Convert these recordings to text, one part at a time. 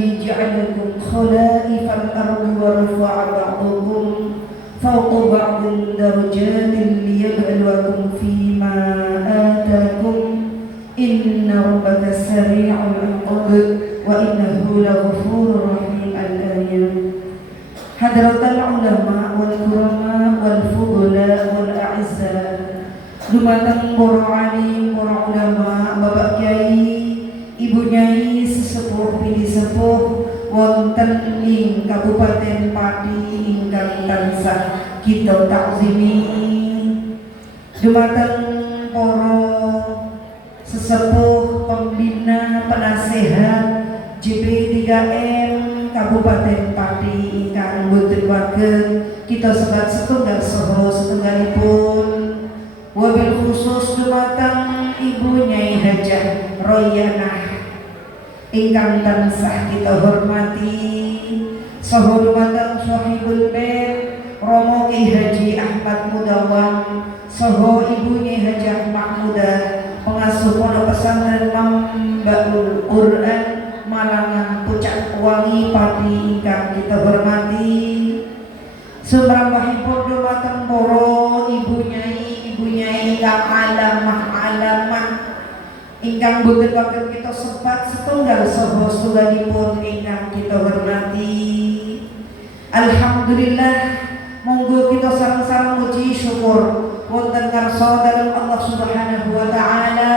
الذي جعلكم خلائف الأرض ورفع بعضكم فوق بعض درجات ليبلوكم فيما آتاكم إن ربك سريع العقاب وإنه لغفور رحيم. الآية. حضرات العلماء والكرماء والفضلاء والأعزاء, dumateng para alim, para ulama, bapak kiai, ibu nyai, sesepuh pilih sepuh wonten ing Kabupaten Pati ingkang tansah kita takzimi, dumateng para sesepuh pembina penasehat JP3M Kabupaten Pati ingkang boten wagem kita sebat setunggal saha setunggalipun, wabil khusus dumateng Ibu Nyai Hajah Royanah ingkang tansah kita hormati, saha dumateng Sahibul Bait Romo Ki Haji Ahmad Mudawam, saha Ibu Nyai Hajah Mahmudah pengasuh pondok pesantren Mambaul Quran Malangan Pucak Wangi Pati ingkang kita hormati, sumrambahipun dumateng para ibu nyai ingkang alamah ingkang boten wagem kita sebat setunggal saha setunggalipun ingkang kita hormati. Alhamdulillah, monggo kita sareng-sareng muji syukur wonten ngarsa dalem Allah Subhanahu wa taala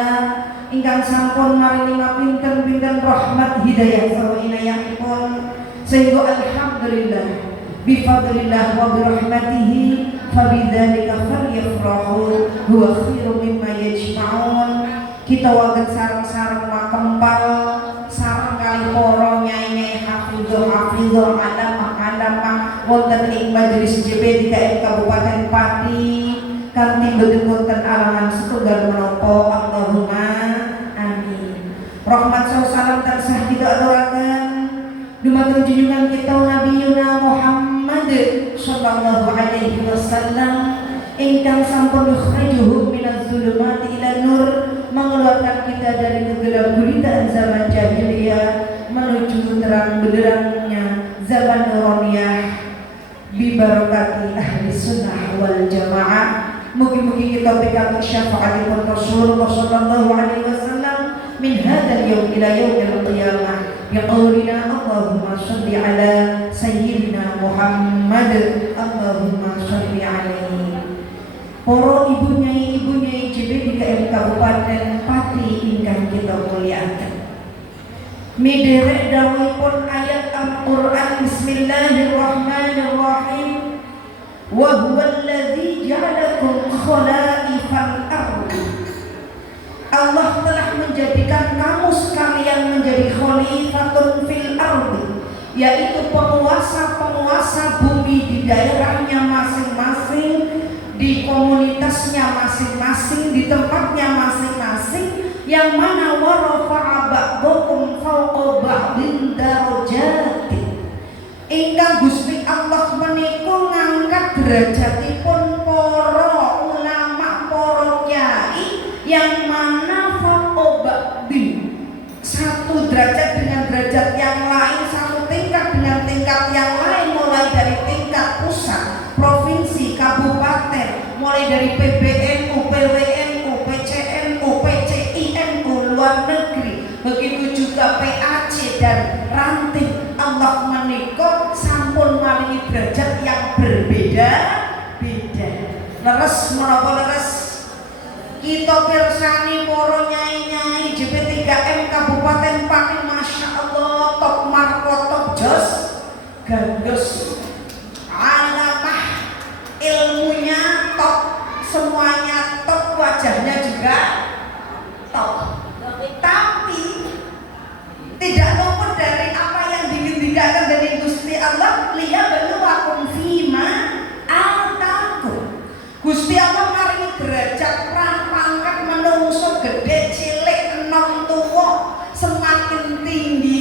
ingkang sampun maringi pinten-pinten rahmat hidayah saha inayahipun, sehingga alhamdulillah bifadlillah wa birahmatihi fabidzalika falyafrahu huwa khairum mimma yajma'un. Kita wagen sareng-sareng makempal sareng kali para nyai-nyai hafizah alamah wonten ing majelis JP3M Kabupaten Pati kanthi boten wonten alangan setunggal menapa. Allahumma amin. Rahmat salam tansah kita aturaken dumateng junjungan kita Nabiyuna Muhammad sallallahu alaihi wasallam ingkang sampun yukhrijuhum minadz zulumati ila nur, mengeluarkan kita dari kegelap gulitaan zaman jahiliyah menuju terang benderangnya zaman nuraniyah bibarakati ahli sunnah wal jamaah. Mugi-mugi kita pegang syafaatipun Rasulullah sallallahu alaihi wasallam min hadzal yaum ila yaumil qiyamah ya qaulina Allahumma shalli ala sayyidina Muhammad Allahumma shalli alaihi. Para ibu nyai JP3M Kabupaten Pati ingkang kita muliakan, miderek dawuhipun ayat Al-Qur'an bismillahirrahmanirrahim wa huwa alladzi ja'alakum khalaifal ardi. Allah telah menjadikan kamu sekalian menjadi khalifatun fil ardi, yaitu penguasa-penguasa bumi di daerahnya masing-masing, di komunitasnya masing-masing, di tempatnya masing-masing, yang mana warafa'a ba'dakum fawqa ba'din darajati. Ingkang Gusti Allah menika ngangkat derajatipun para ulama, para kiai, yang mana fawqa ba'din, satu derajat dengan derajat yang lain, satu tingkat dengan tingkat yang lain, mulai dari tingkat pusat, provinsi, kabupaten, mulai dari PBNU, PWNU, PCNU, PCINU, luar negeri, begitu juga PAC dan ranting. Allah menika sampun maringi derajat yang berbeda-beda. Leres menapa leres? Kita pirsani para nyai-nyai JP3M Kabupaten Pati, masya Allah, top marko, top jos, gandos, alamah, ilmunya top, semuanya top, wajahnya juga top. Tapi tidak luput dari apa yang ditinggalkan dari Gusti Allah, liyabluwakum fima atakum. Gusti Allah maringi derajat pangkat menungso gede cilik enom tuwa, semakin tinggi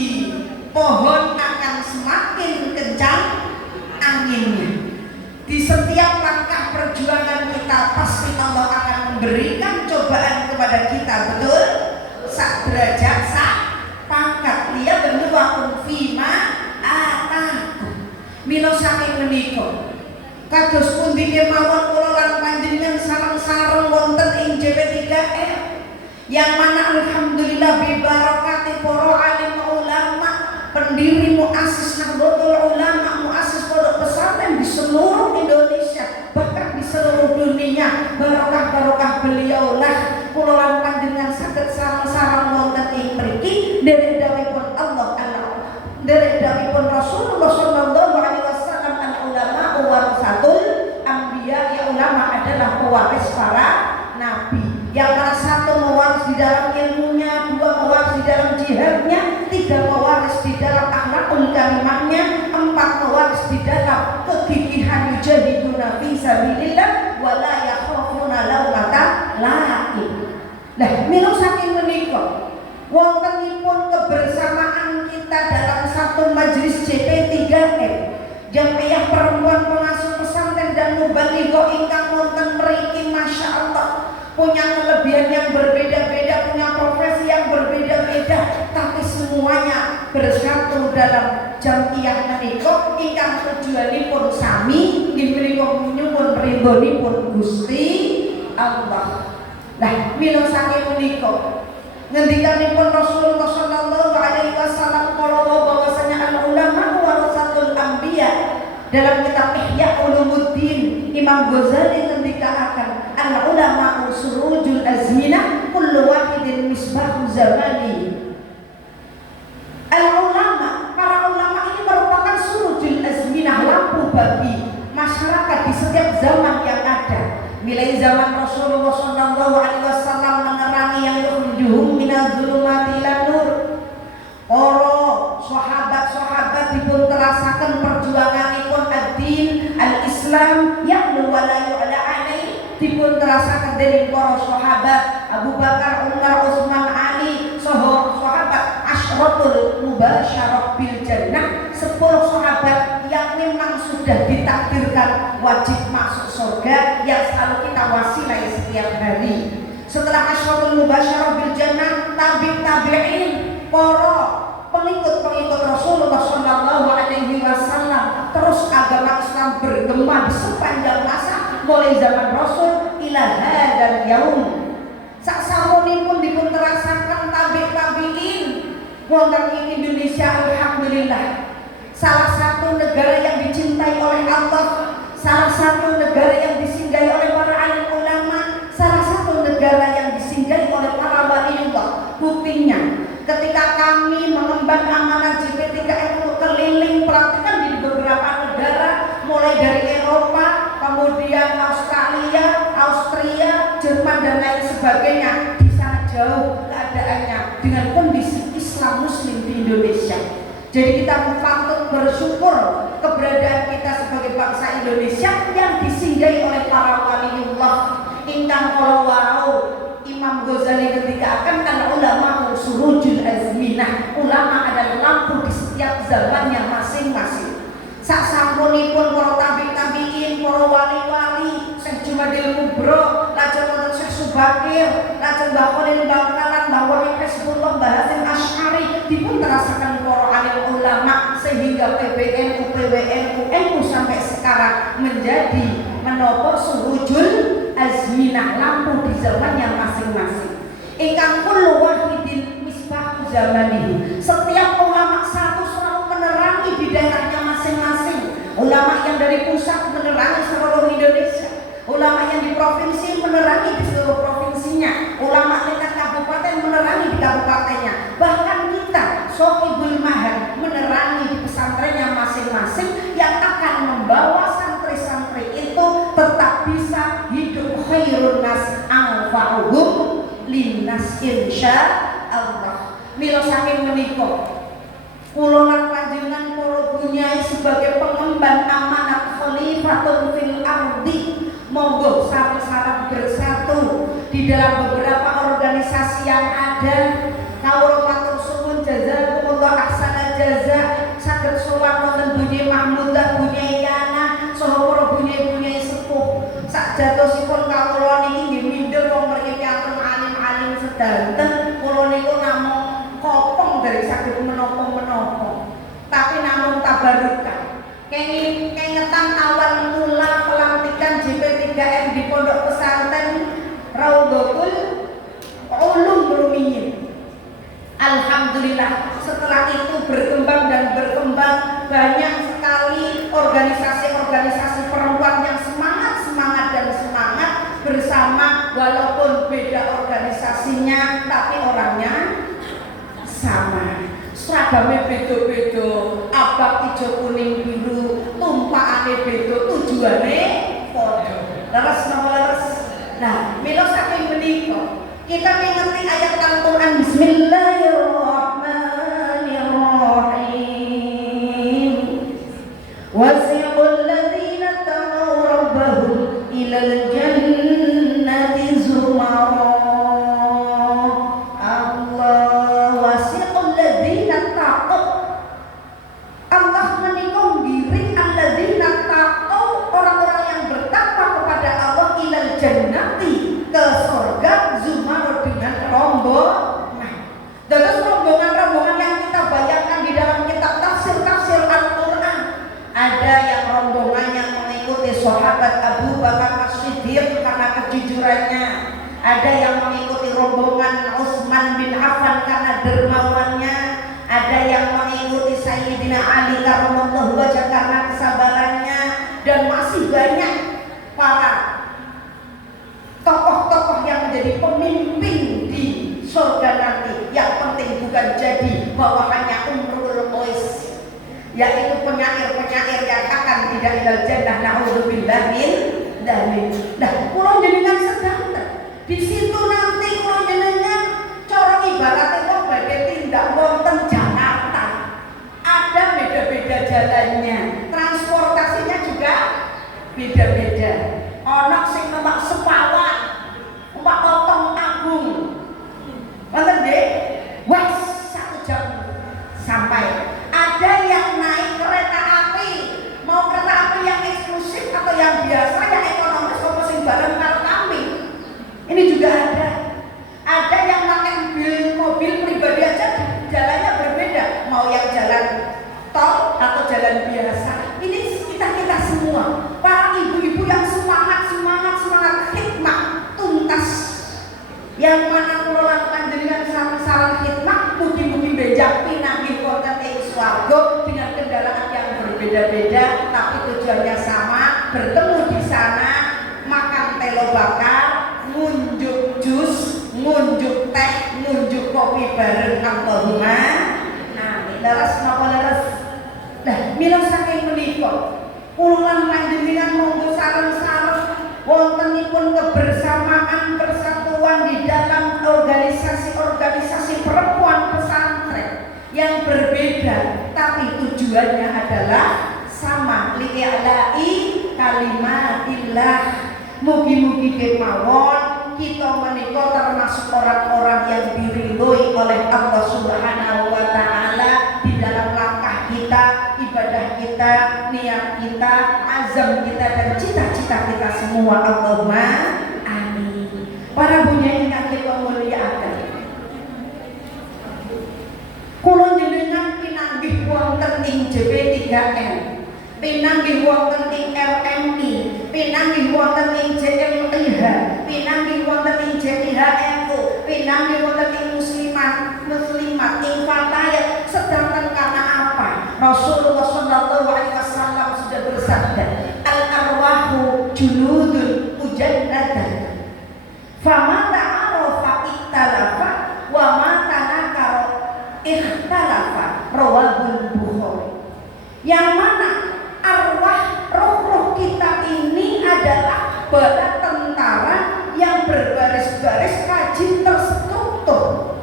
menika kados pundi kemawon kula lan panjenengan sareng-sareng wonten ing JP3R yang mana alhamdulillah bibarakati para alim ulama, pendiri muassis Nahdlatul Ulama, muassis pondok pesantren di seluruh Indonesia, bahkan di seluruh dunia. Barokah beliau lah kula lan panjenengan saged sareng-sareng wonten ing mriki derek dawuhipun Allah derek dawuhipun Rasulullah sallallahu alaihi wasallam, al ulama warasatul anbiya, ya ulama adalah pewaris para nabi. Yang salah satu mewaris di dalam ilmunya, dua mewaris di dalam jihadnya, tiga mewaris di dalam akhlakul karimahnya, empat mewaris di dalam kegigihan yujahiduna fi sabilillah wa la yakhafuna laumata laim. Lah mila saking menika wontenipun kebersamaan kita dalam satu majelis JP3R Jamiah Perempuan Pengasuh Pesantren dan Mubalighah ingkang wonten mriki, masya Allah, punya kelebihan yang berbeda-beda, punya profesi yang berbeda-beda, tapi semuanya bersatu dalam jamiah menika ingkang tujuanipun sami inggih menika nyuwun ridhonipun Gusti Allah. Lah mila saking menika ngendikanipun Rasulullah sallallahu alaihi wasallam kalau bahwasanya al ulama warasatul anbiya. Dalam kitab Ihya Ulumuddin Imam Ghazali ngendikaken al ulama surujul azminah kullu wahidin misbahu zamani. Al ulama, para ulama ini merupakan surujul azminah, lampu bagi masyarakat di setiap zaman yang ada. Mulai zaman Rasulullah sallallahu alaihi wasallam menerangi yang yukhrijuhum minadz zulumati ilan nur. Para sahabat-sahabat dipun terasaken perjuanganipun ad-din al-Islam ya'lu wa la yu'la alaihi, dipun terasaken dening para sahabat Abu Bakar, Umar, Utsman, Ali, sahabat asyratul mubasyarah bil jannah, 10 sahabat yang memang sudah ditakdirkan wajib masuk surga, yang selalu kita wasilai setiap hari. Setelah asyratul mubasyarah bil jannah, tabi'in, para pengikut Rasulullah sallallahu alaihi wasallam, terus agama Islam bergema di sepanjang masa mulai zaman Rasul ila hadzal yaum. Saksamunipun dipun terasaken tabi'in wonten ing Indonesia, alhamdulillah salah satu negara yang dicintai oleh Allah, salah satu negara yang disinggahi oleh para alim ulama, salah satu negara yang disinggahi oleh para waliullah. Buktinya ketika kami mengemban amanah JP3R untuk keliling pelatihan di beberapa negara, mulai dari Eropa, kemudian Australia, Austria, Jerman dan lain sebagainya, di sana jauh keadaannya dengan kondisi Islam Muslim di Indonesia. Jadi kita patut bersyukur keberadaan kita sebagai bangsa Indonesia yang disinggahi oleh para waliullah ingkang kala wau Imam Ghazali ketika akan al ulama surujul azminah, ulama adalah lampu di setiap zamannya masing-masing. Saksampunipun para tabi'in, para wali-wali, Syekh Jumadil Kubro, lajeng wonten Syekh Subakir, lajeng Mbah Khalil Bangkalan, Mbah Wahid Hizbullah, Mbah Hasyim Asy'ari, dipun terasaken para alim ulama sehingga PBNU, PWNU, NU sampai sekarang menjadi menapa surujul azminah, lampu di zamannya masing-masing. Ingkang kullu wahidin misbahu zamanihi. Setiap ulama satu selalu menerangi di daerahnya masing-masing. Ulama yang dari pusat menerangi seluruh Indonesia. Ulama yang di provinsi menerangi di seluruh provinsinya. Ulama tingkat kabupaten menerangi di kabupatennya. Bahkan kita Sohibul Mahad menerangi di pesantrennya masing-masing yang akan membawa santri-santri itu tetap bisa hidup khairun nas anfa'uhum linnas insya Allah. Mila saking menika kula lan panjenengan para bunyai sebagai pengemban amanat khalifatun fil ardi, monggo sareng-sareng bersatu di dalam beberapa organisasi yang ada. Kawula matur suwun jazakumullah ahsanal jaza, saged sowan wonten Bunyai Mahmudah, Bunyai Yana, saha para bunyai-bunyai sepuh. Sakjatosipun kawula niki nggih mindel wong mriki piantun alim-alim sedanten, kula niku namung kopong dari saged menapa-menapa. Tapi namung tabarukah. Kenging alhamdulillah setelah itu berkembang dan berkembang, banyak sekali organisasi-organisasi perempuan yang semangat dan semangat bersama, walaupun beda organisasinya tapi orangnya sama. Seragamnya beda-beda, abang ijo kuning biru, tumpakane beda, tujuane padha. Leres napa leres? Nah, mila saking menika kita mengerti ayat Al-Qur'an Bismillahirrahmanirrahim. Wasiqul ladzina taqaw rabbahum ilal jannati zumara. Allah wasiqul ladzina taqaw. Allah menikung diri alladzina taqaw, orang-orang yang bertakwa kepada Allah, ilal jannati, ke surga, zumar, dengan rombongan. Terus rombongan-rombongan yang kita bayangkan di dalam kitab tafsir Al-Quran, ada yang rombongannya mengikuti sahabat Abu Bakar As-Siddiq karena kejujurannya, ada yang mengikuti rombongan Utsman bin Affan karena dermawannya, ada yang mengikuti Sayyidina Ali karramallahu wajhahu karena kesabarannya, dan masih banyak para tokoh-tokoh yang menjadi pemimpin di surga nanti. Yang penting bukan jadi bawahannya umrul qais, yaitu penyair-penyair yang akan tidak ilal jannah, naudzubillah min dzalik. Nah, kula jenengan sedang di situ nanti kula jenengan cara ibaratnya wong badhe tindak wonten Jakarta. Ada beda-beda jalannya, transportasinya juga beda-beda. Ana sing numpak Sepawan, numpak Potong Agung, wonten nggih, wes 1 jam sampai. Ada yang naik kereta api, mau kereta api yang eksklusif atau yang biasa, yang ekonomis, apa sing bareng karo kambing. Ini juga ada. Ada yang pakai mobil pribadi aja, jalannya berbeda, mau yang jalan tol atau jalan biasa. Ini kita semua, para ibu-ibu yang semangat hikmah tuntas, yang mana kula panjenengan saran hikmah, mugi-mugi benjak pinanggih wonten ing swarga dengan kendaraan yang berbeda-beda, tapi tujuannya sama, bertemu di sana, makan telo bakar, ngunjuk jus, ngunjuk teh, ngunjuk kopi bareng. Allahumma amin. Leres napa leres? Nah, mila saking menika kula panjenengan monggo sareng-sareng wontenipun kebersamaan persatuan di dalam organisasi-organisasi perempuan pesantren yang berbeda, tapi tujuannya adalah sama, li'a'la'i kalimatillah. Mugi-mugi kemawon kita menika termasuk orang-orang yang diridhoi oleh Allah Subhanahu wa taala di dalam langkah kita, ibadah kita, niat kita, azam kita, dan cita-cita kita semua. Allahumma amin. Para bunyai ingkang kita mulyakaken, kula jenengan pinanggih wonten ing JP3M, pinanggih wonten ing LMI, pinanggih wonten ing JMIH, pinanggih wonten ing JIHNU, pinanggih wonten ing muslimat, ing fatayat. Sedangkan karena apa? Rasulullah Shallallahu Alaihi Wasallam sudah bersabda, al arwahu junudun mujannadah, fama ta'arafa iktalafa, wa ma tanakara ikhtalafa, rawahul Bukhari. Yang mana arwah roh-roh kita ini adalah bala tentara yang berbaris-baris, rajin, terstruktur.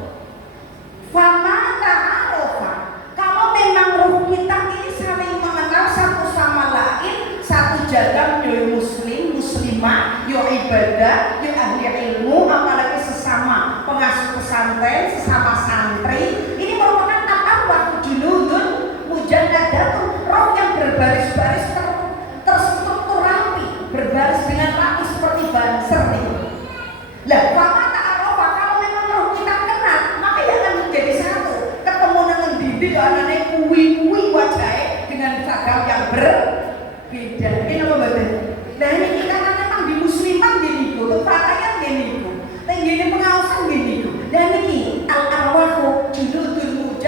Fama ta'arafa, kalau memang roh kita ini saling mengenal satu sama lain, satu jalan, yo muslim, muslimah, yo ibadah, yo ahli ilmu, apalagi sesama pengasuh pesantren, sesama santri, ini merupakan arwah junudun mujannadatun, roh yang berbaris-baris, terstruktur rapi, berbaris dengan rapi seperti banser nih. Lah, fama ta'arafa, kalau memang roh kita kenal, maka ya akan menjadi satu. Ketemu dengan bibi, anane kuwi-kuwi wajahnya dengan seragam yang berbeda. Ini apa betul? Nah, ini kita kan memang di musliman gini kok, pakaian gini kok, tinggi pengawasan gini kok. Dan ini al arwahu junudun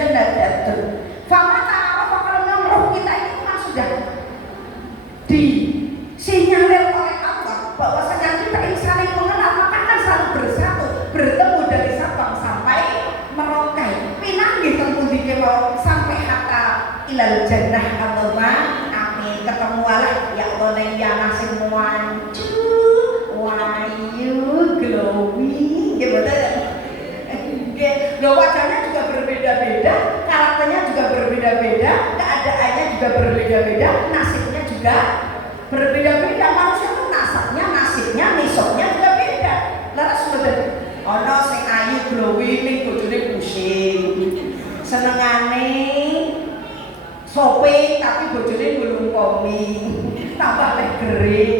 jannah Allahumma amin. Ketemu Allah ya Allah neng yana sing wancu wayu glowing ya betul. Loh, wajahnya juga berbeda-beda, karakternya juga berbeda-beda, keadaannya juga berbeda-beda, nasibnya juga berbeda-beda. Manusia itu nasibnya, nisabnya juga beda. Laras betul. Ono sing ayu glowing ning bojone pusing. Senengane shopping tapi bojone ngulungkomi. Tambah teh gering.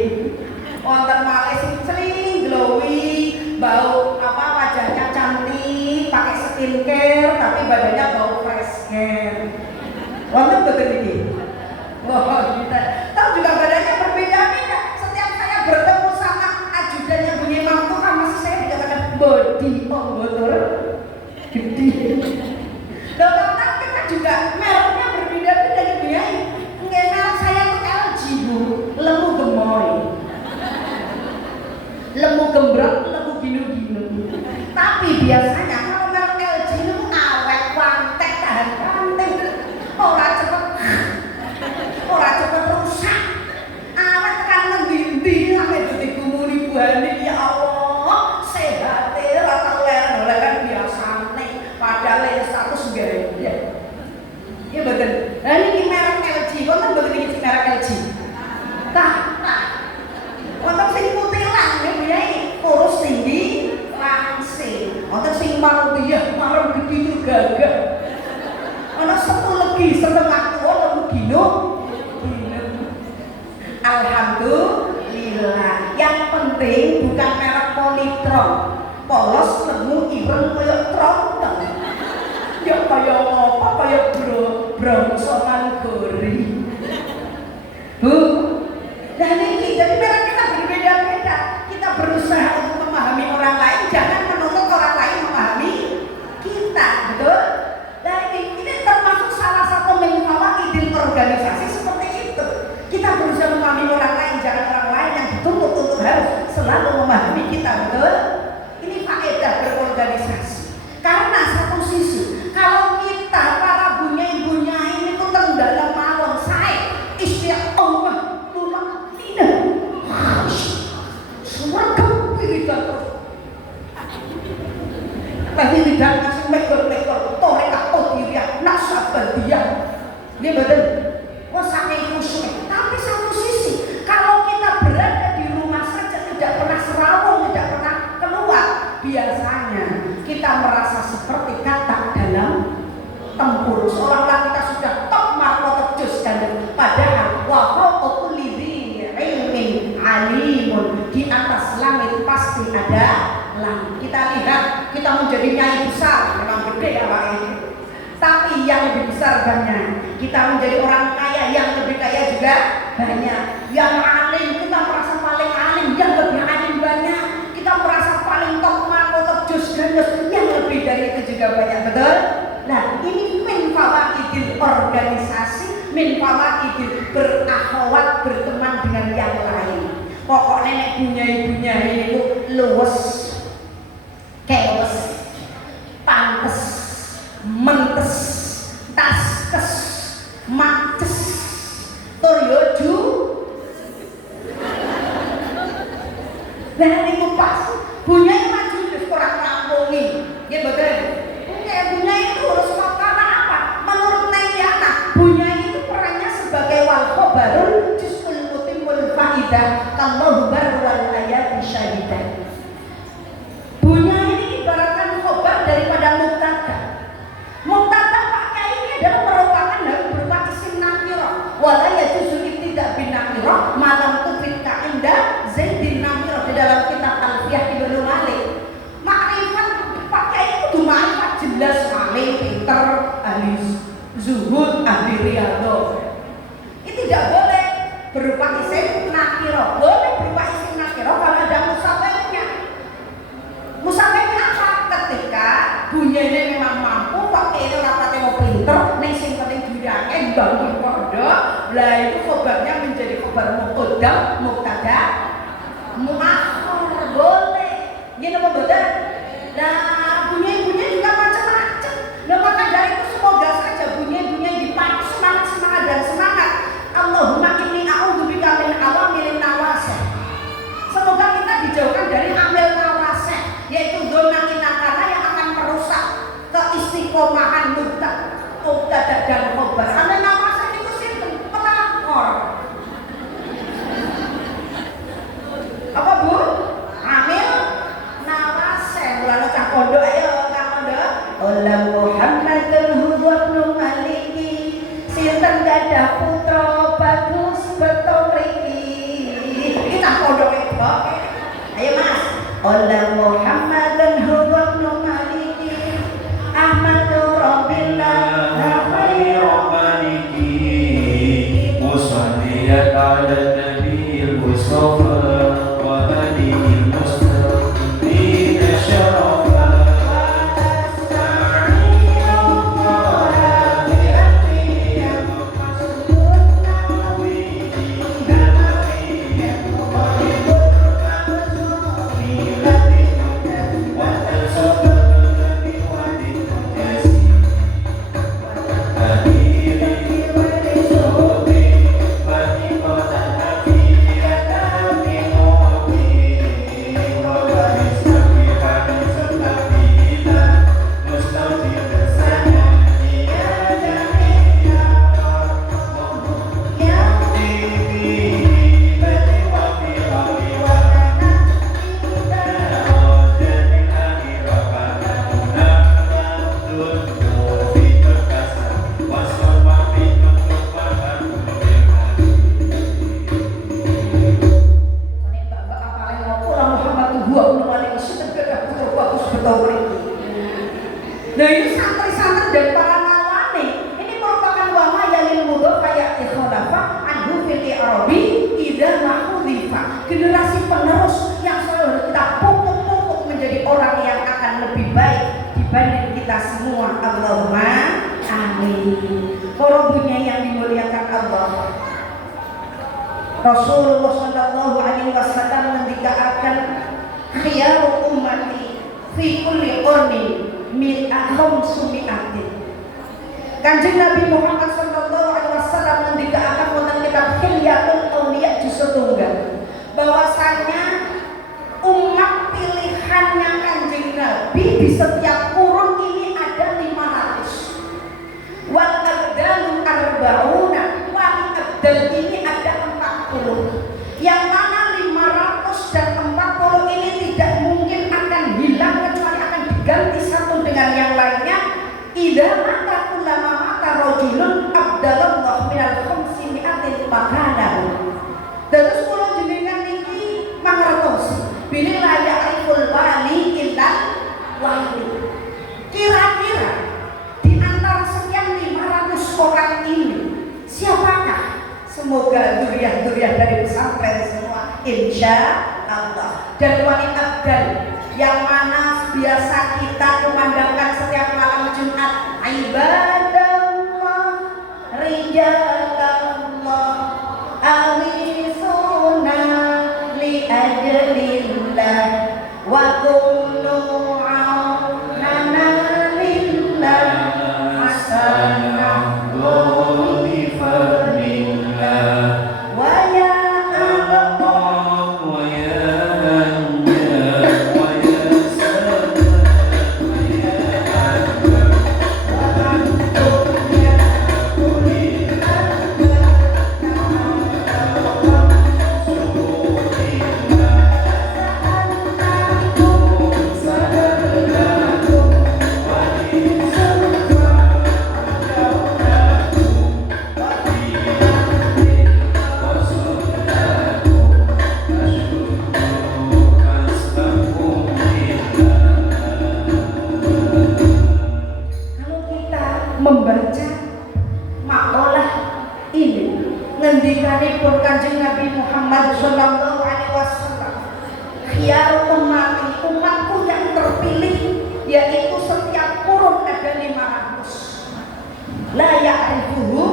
Wonten malih sing celing glowing, bau apa wajahnya cantik, pakai skincare tapi badannya bau fresh care. Wonten betul ini. Wah, kita tahu juga badannya berbeda-beda. Setiap saya bertemu sama ajudan yang punya mampu kan masih saya dikatakan body motor gede. Dokter kita juga mereknya berbeda-beda gitu ya. Merek saya itu LG bu, lemu gemoy, lemu gembrot, lemu ginu-ginu. Tapi biasanya kalau merek LG itu awet, wantek, tahan banting, ora cepet rusak, awet kan ngendi sampai detik kumuni buahnya ya Allah sehatnya rata ler kan biasanya padahal yang status gaya ya betul. Nah ini merek LG, kan betul ini merek LG nah untuk sing putilan ya punya kurus tinggi langsing untuk sing marung dia marung gede gagah untuk satu lagi setengah tua lemu gino. Alhamdulillah. Yang penting bukan merek Politron, polos lemu ireng koyok tronton. Ya koyok apa koyok brongsoman gori. Bu, dan ini jadi merek kita berbeda-beda. Kita berusaha untuk memahami orang lain, jangan menuntut orang lain memahami kita, betul? Dan ini termasuk salah satu ide organisasi seperti itu. Kita berusaha memahami orang lain, jangan orang lain yang dituntut untuk harus selalu memahami kita, betul? Ini faedah berorganisasi. Karena satu sisi, kalau kita para bunyai ini tuh dalam mawon saya, istiak Allah, lumak tidak, semua kepiritan terus. Tapi tidak ngasih mekor-mekor, toreka kodiriyah, nasabadiyah. Ini betul. Wah saking khusyuk. Tapi satu sisi, kalau kita berada di rumah saja tidak pernah serawung, tidak pernah keluar, biasanya kita merasa seperti katak dalam tempur. Seolah-olah kita sudah top marko terjus dan padahal wa fawqa kulli dzi ilmin alimun, di atas langit pasti ada langit. Kita lihat kita menjadi nyai besar, memang gede ya Pak ini. Tapi yang lebih besar banyak. Kita menjadi orang kaya, yang lebih kaya juga banyak. Yang alim, kita merasa paling alim, yang lebih alim banyak. Kita merasa paling top marko terjus gandos, yang lebih dari itu juga banyak, betul? Nah, ini min fawaidil organisasi, min fawaidil berakhwat, berteman dengan yang lain. Pokoknya nek bunyai-bunyai itu luwes, kewes, pantes, mentes, taskes, maces, toryoju. Nah ini pas bunyai maju terus kurang rampungi, ya betul. Kayak bunyai itu harus karena apa? Menurut Nayana, bunyai itu perannya sebagai wal khobarul juz'ul mutimul faidah kalau hubar wal ayat syahidah. Bunyai ini ibaratkan khobar daripada mubtada. Mubtada paknya ini adalah merupakan harus berupa isim nakirah. Wala yajuzu ibtida' bin nakirah malam tufid ka'inda zaidin nakirah. Di dalam kitab Alfiyah Ibnu Malik, makrifat paknya itu kudu makrifat jelas, alim, pinter, ahli zuhud, ahli riyadhah. Itu tidak boleh berupa isim nakirah. Boleh berupa isim nakirah kalau ada musabahnya. Musabahnya apa? Ketika bunyanya memang mampu, pakai itu rapatnya mau pinter, nih sing penting juriannya bangun kodok, lah itu khobarnya menjadi khobar muqaddam, mubtada, muakhir, boleh. Gini apa betul? Nah bunyi-bunyi juga macam-macam. Nah maka dari itu semoga saja bunyi-bunyi dipakai semangat sinten gadah putra bagus beto mriki. Kita padha wedok. Ayo Mas. Allah Muhammadan huwa maliki Ahmadu Rabbillah khairu maliki Musalliyat ala Nabi Mustafa wa alihi mustaqim syarafa Nah ini santri-santri dan para mawane ini merupakan wama yalil mudho kayak ikholafa anhu fil arabi tidak ma'udhifa, generasi penerus yang selalu kita pupuk-pupuk menjadi orang yang akan lebih baik dibanding kita semua. Allahumma amin. Para bunya yang dimuliakan Allah, Rasulullah Shallallahu Alaihi Wasallam mendikatakan khiyaru ummati fi kulli qarni mi'atum sumi'atin. Kanjeng Nabi Muhammad sallallahu alaihi wasallam mendikatakan wonten kitab Hilyatul Auliya juz 1 bahwasanya umat pilihannya Kanjeng Nabi di setiap kurun ini ada 500. Wal abdalu arba'una, wal abdal ini ada 40. Yang mana 500 dan 40 ini tidak mungkin akan hilang kecuali akan diganti satu dengan yang lainnya. Idza mata ulama mata rajulun abdallahu minal khamsi mi'atin makanahu. Terus kula jenengan niki mangertos bila la ya'riful wali illa wali. Kira-kira di antara sekian 500 orang ini siapakah? Semoga duriah-duriah dari pesantren semua insya Allah. Dan wali abdal yang mana biasa kita kumandangkan setiap malam Jumat, ibadallah rijalallah alisuna li ajlillah wa kunu aunana lillah hasanah bi fadlillah wa ya Allah wa ya membaca makalah ini ngendikanipun Kanjeng Nabi Muhammad sallallahu alaihi wasallam, khiyar ummati, umatku yang terpilih, yaitu setiap kurun ada 500. La ya'rifuhu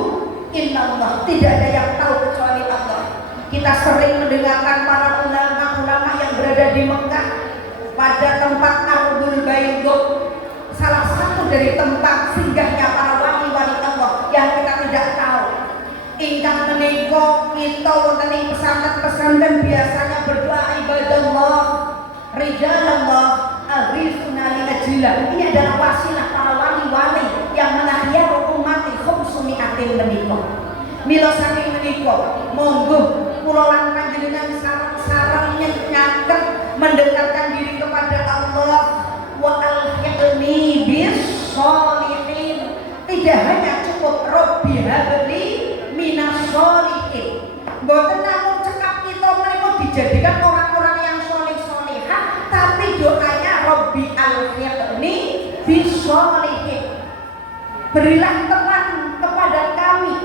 illallah, tidak ada yang tahu kecuali Allah. Kita sering mendengarkan para ulama-ulama yang berada di Mekah pada tempat Ardul Baydh, salah satu dari tempat singgahnya para wali-wali Allah yang kita tidak tahu. Ingkang menika kita wonten ing pesantren-pesantren biasanya berdoa ibadallah rijalallah aghithuna li ajillah. Ini adalah wasilah para wali-wali yang menahya umati khumsumiatin menika. Mila saking menika monggo kula lan panjenengan sareng-sareng nyaket mendekatkan diri kepada Allah. Wa alhiqni bis sholihin. Tidak hanya cukup Rabbi habli Mboten namung cekap kita menika dijadikan orang-orang yang soleh-solehah, tapi doanya Rabbi alhiqni bisolihin. Berilah teman kepada kami,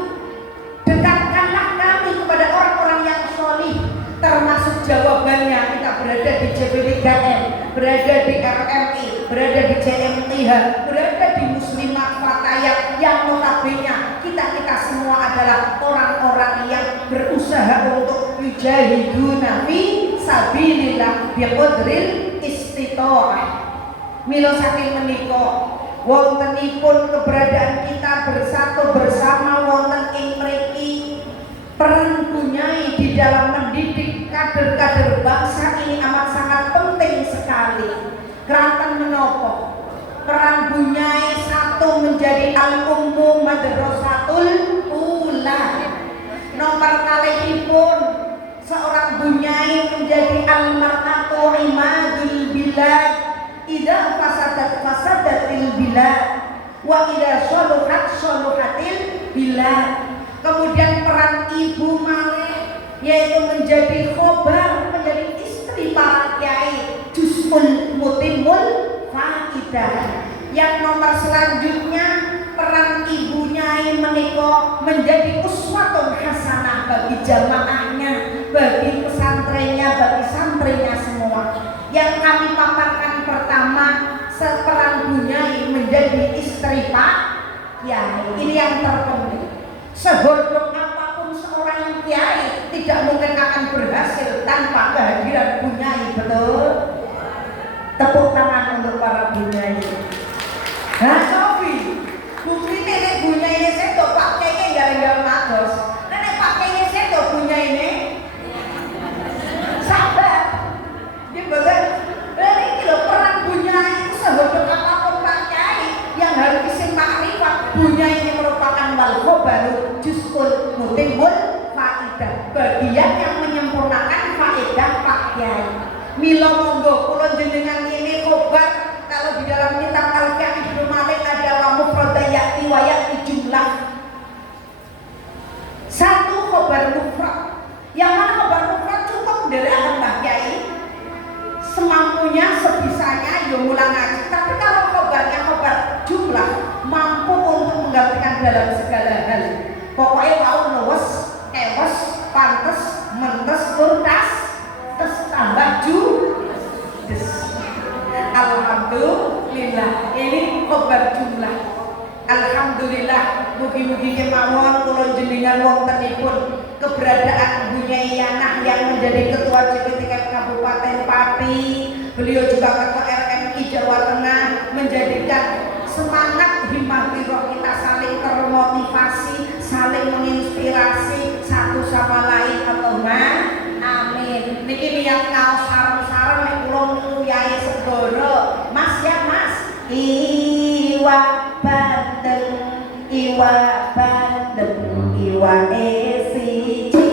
dekatkanlah kami kepada orang-orang yang solih. Termasuk jawabannya kita berada di JP3M, berada di RMI, berada di JMTH, berada di Muslimat Fatayat yang notabene kita semua adalah orang-orang yang berusaha untuk yujahiduna fi sabilillah biqadril istita'ah. Mila saking menika wontenipun keberadaan kita bersatu bersama wonten ing mriki, peran Bunyai di dalam mendidik kader-kader bangsa ini amat sangat penting sekali. Keranten menapa? Peran Bunyai satu menjadi al-ummu madrasatul ula. Nomor kalihipun seorang Bunyai menjadi al-mar'atu imadul bilad. Idza fasadatil bilad wa idza saluhatil bilad. Kemudian peran ibu malih yaitu menjadi khobar, menjadi istri para kiai, juz'ul mutimul faidah. Yang nomor selanjutnya peran ibu nyai menika menjadi uswatun hasanah bagi jamaahnya, bagi pesantrennya, bagi santrinya semua. Yang kami paparkan pertama, peran Bunyai menjadi istri Pak Kiai. Ini yang terpenting. Sebodoh apapun seorang kiai tidak mungkin akan berhasil tanpa kehadiran Bunyai, betul? Tepuk tangan untuk para Bunyai. Nah, Sofi, bukti nenek Bunyai ini sedo Pak Kiai gara-gara magos. Nenek Pak Kiai sedo Bunyai ini sabar. Dia betul. Ini loh peran Bunyai itu sebodoh apapun Pak Kiai yang harus isim makrifat. Bunyai ini merupakan wal khobaru juz'ul mutimul faidah, bagian yang menyempurnakan faedah Pak Kiai. Mila monggo kula jenengan ini khobar. Kalau di dalam kitab Al-Fiqh Ibnu Malik ada wa mufrad ya'ti wa ya'ti jumlah. Satu khobar mufrad. Yang mana khobar mufrad cukup dari akan Pak Kiai semampunya, sebisanya ya mulang ngaji. Tapi kalau khobarnya khobar jumlah, mampu untuk menggantikan dalam segala hal. Pokoknya mau nuwes, kewes, pantes, mentes, tuntas, terus tambah judes. Alhamdulillah, ini khobar jumlah. Alhamdulillah, mugi-mugi kemawon kula jenengan wontenipun keberadaan Bunyai Yanah yang menjadi ketua JP3M Kabupaten Pati. Beliau juga ketua RMI Jawa Tengah, menjadikan semangat himmah roh kita saling termotivasi, saling menginspirasi satu sama lain. Allahumma amin. Niki niat ngaos sareng-sareng nek kula nguyai segoro. Mas ya Mas. Iwa bandeng, iwa bandeng, iwa esiji.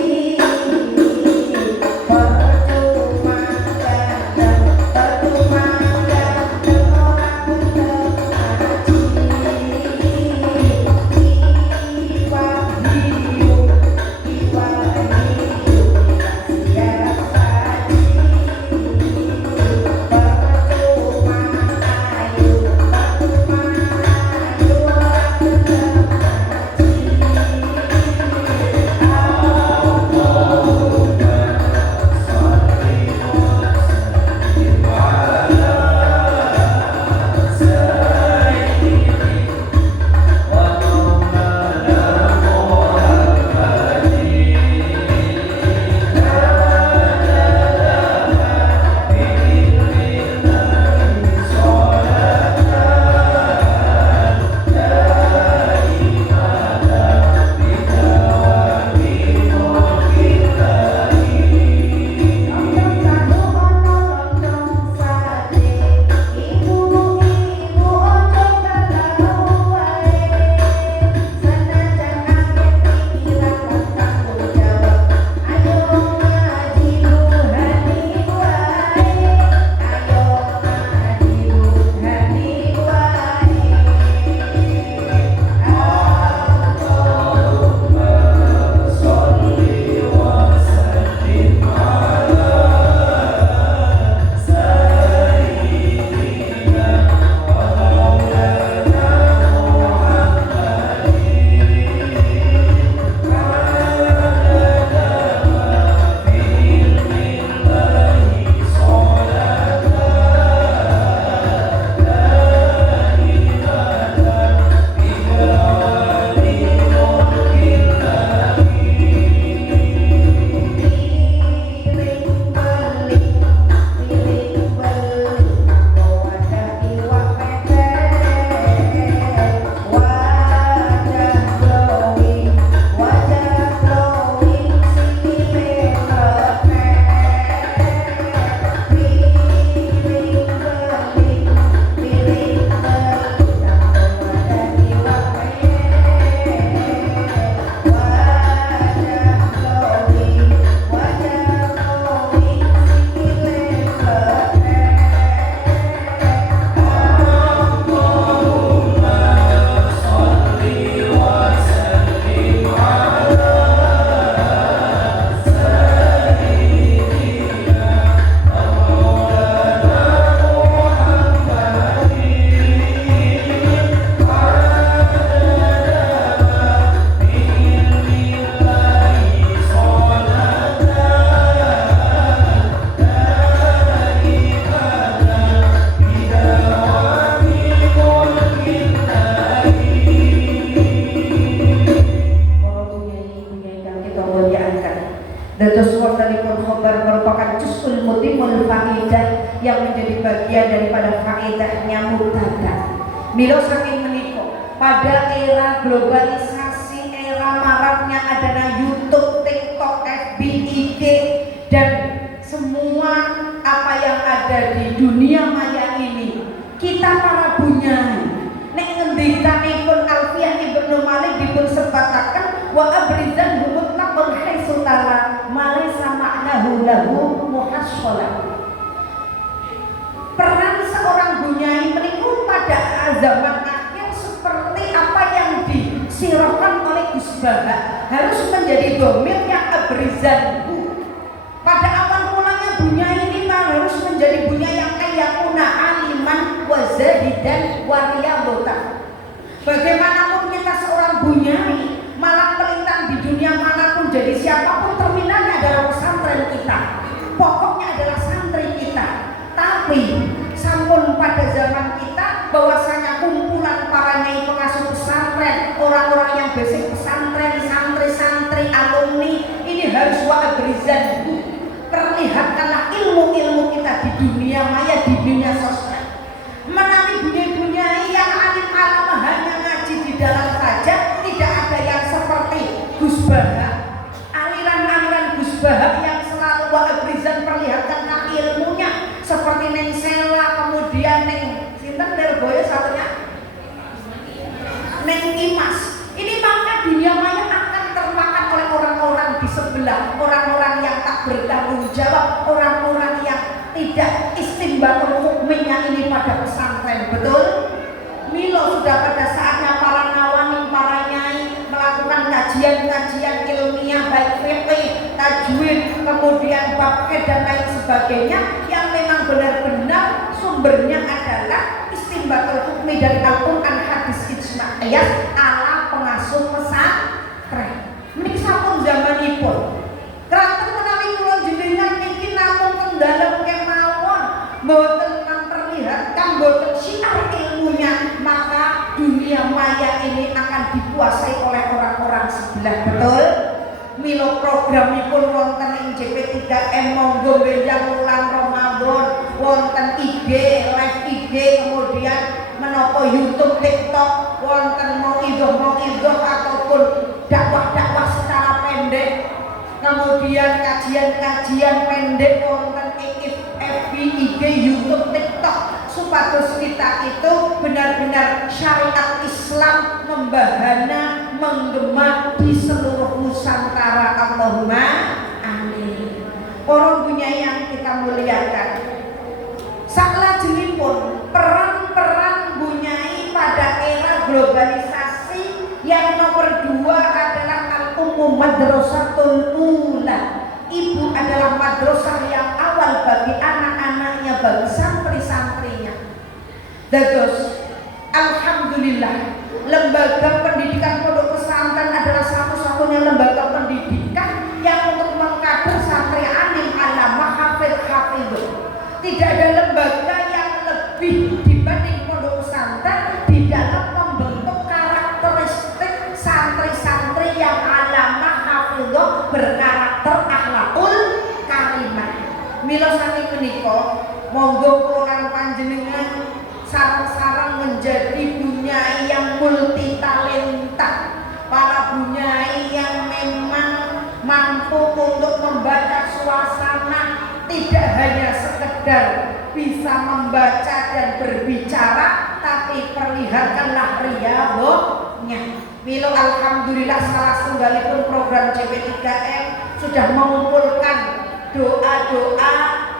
Dados wontenipun khobar merupakan juz'ul mutimul faedah yang menjadi bagian daripada faedahnya mubtada. Mila saking menika pada era globalisasi, era maraknya adanya YouTube, TikTok, FB, IG dan semua apa yang ada di dunia maya ini, kita para bunyai nek ngendikanipun Alfiyah Ibnu Malik dipun sebataken wa abrizan mutlaqun haitsu tala malaisa ma'nahu lahu muhassalah. Peran seorang bunyai meniku pada zaman akhir seperti apa yang disirahkan oleh Gus Baha harus menjadi domir yang abrizan. Pada awal mulanya bunyai ini harus menjadi bunyai yang ayakuna aliman wa zahidan wa riyadatan. Bagaimanapun kita seorang bunyai, malang melintang di dunia manapun, jadi siapapun terminalnya adalah pesantren kita, pokoknya adalah santri kita. Tapi sampun pada zaman kita bahwasanya kumpulan para nyai pengasuh pesantren, orang-orang yang basic pesantren, santri-santri, alumni ini harus wa'abrizan. Perlihatkanlah ilmu-ilmu kita di dunia maya, di dunia sosial. Menawi bunyai-bunyai yang alim alam hanya ngaji di dalam saja, tidak ada yang seperti Gus Baha, aliran-aliran Gus Baha yang selalu wa'abrizan perlihatkan ilmunya seperti Neng Sela, kemudian Neng sinten Lirboyo satunya Neng Imas. Ini maka dunia maya akan termakan oleh orang-orang di sebelah, orang-orang yang tak bertanggung jawab, orang-orang yang tidak istimbatul hukminya ini pada pesantren. Betul? Milo sudah pada saatnya para nawani, para nyai melakukan kajian-kajian ilmiah baik fikih, tajwid, kemudian bab dan lain sebagainya yang memang benar-benar sumbernya adalah istimbatul hukmi dari Al-Quran, hadis, ijma' qiyas ala pengasuh pesantren. Menika sampun zamanipun. Kraton menawi kula jenengan niki namung kendhalem kemawon, mboten memperlihatkan, mboten syiar ilmunya, maka dunia maya ini akan dikuasai oleh orang-orang sebelah. Betul? Milo programipun wonten ing JP3M monggo benjang wulan Ramadan, wonten IG, live IG, kemudian menapa YouTube, TikTok, wonten mauidhah ataupun dakwah-dakwah secara pendek, kemudian kajian-kajian pendek wonten ing FB, IG, YouTube, TikTok, supados kita itu benar-benar syariat Islam membahana, menggema di seluruh Nusantara. Allahumma amin. Para bunyai yang kita muliakan, saklajengipun peran-peran bunyai pada era globalisasi yang nomor 2 adalah al-ummu madrasatul ula. Ibu adalah madrasah yang awal bagi anak-anaknya, bagi santri-santrinya. Dados alhamdulillah, lembaga pendidikan pondok pesantren adalah satu-satunya lembaga pendidikan yang untuk mengkader santri alim, alamah, hafidh. Tidak ada lembaga yang lebih dibanding pondok pesantren di dalam membentuk karakteristik santri-santri yang alamah, hafidh, berkarakter akhlakul karimah. Mila saking menika monggo kula panjenengan sarang-sarang menjadi bunyai yang multi talenta, para bunyai yang memang mampu untuk membaca suasana, tidak hanya sekedar bisa membaca dan berbicara, tapi perlihatkanlah riyadhahnya. Milo alhamdulillah salah setunggalipun program JP3M sudah mengumpulkan doa-doa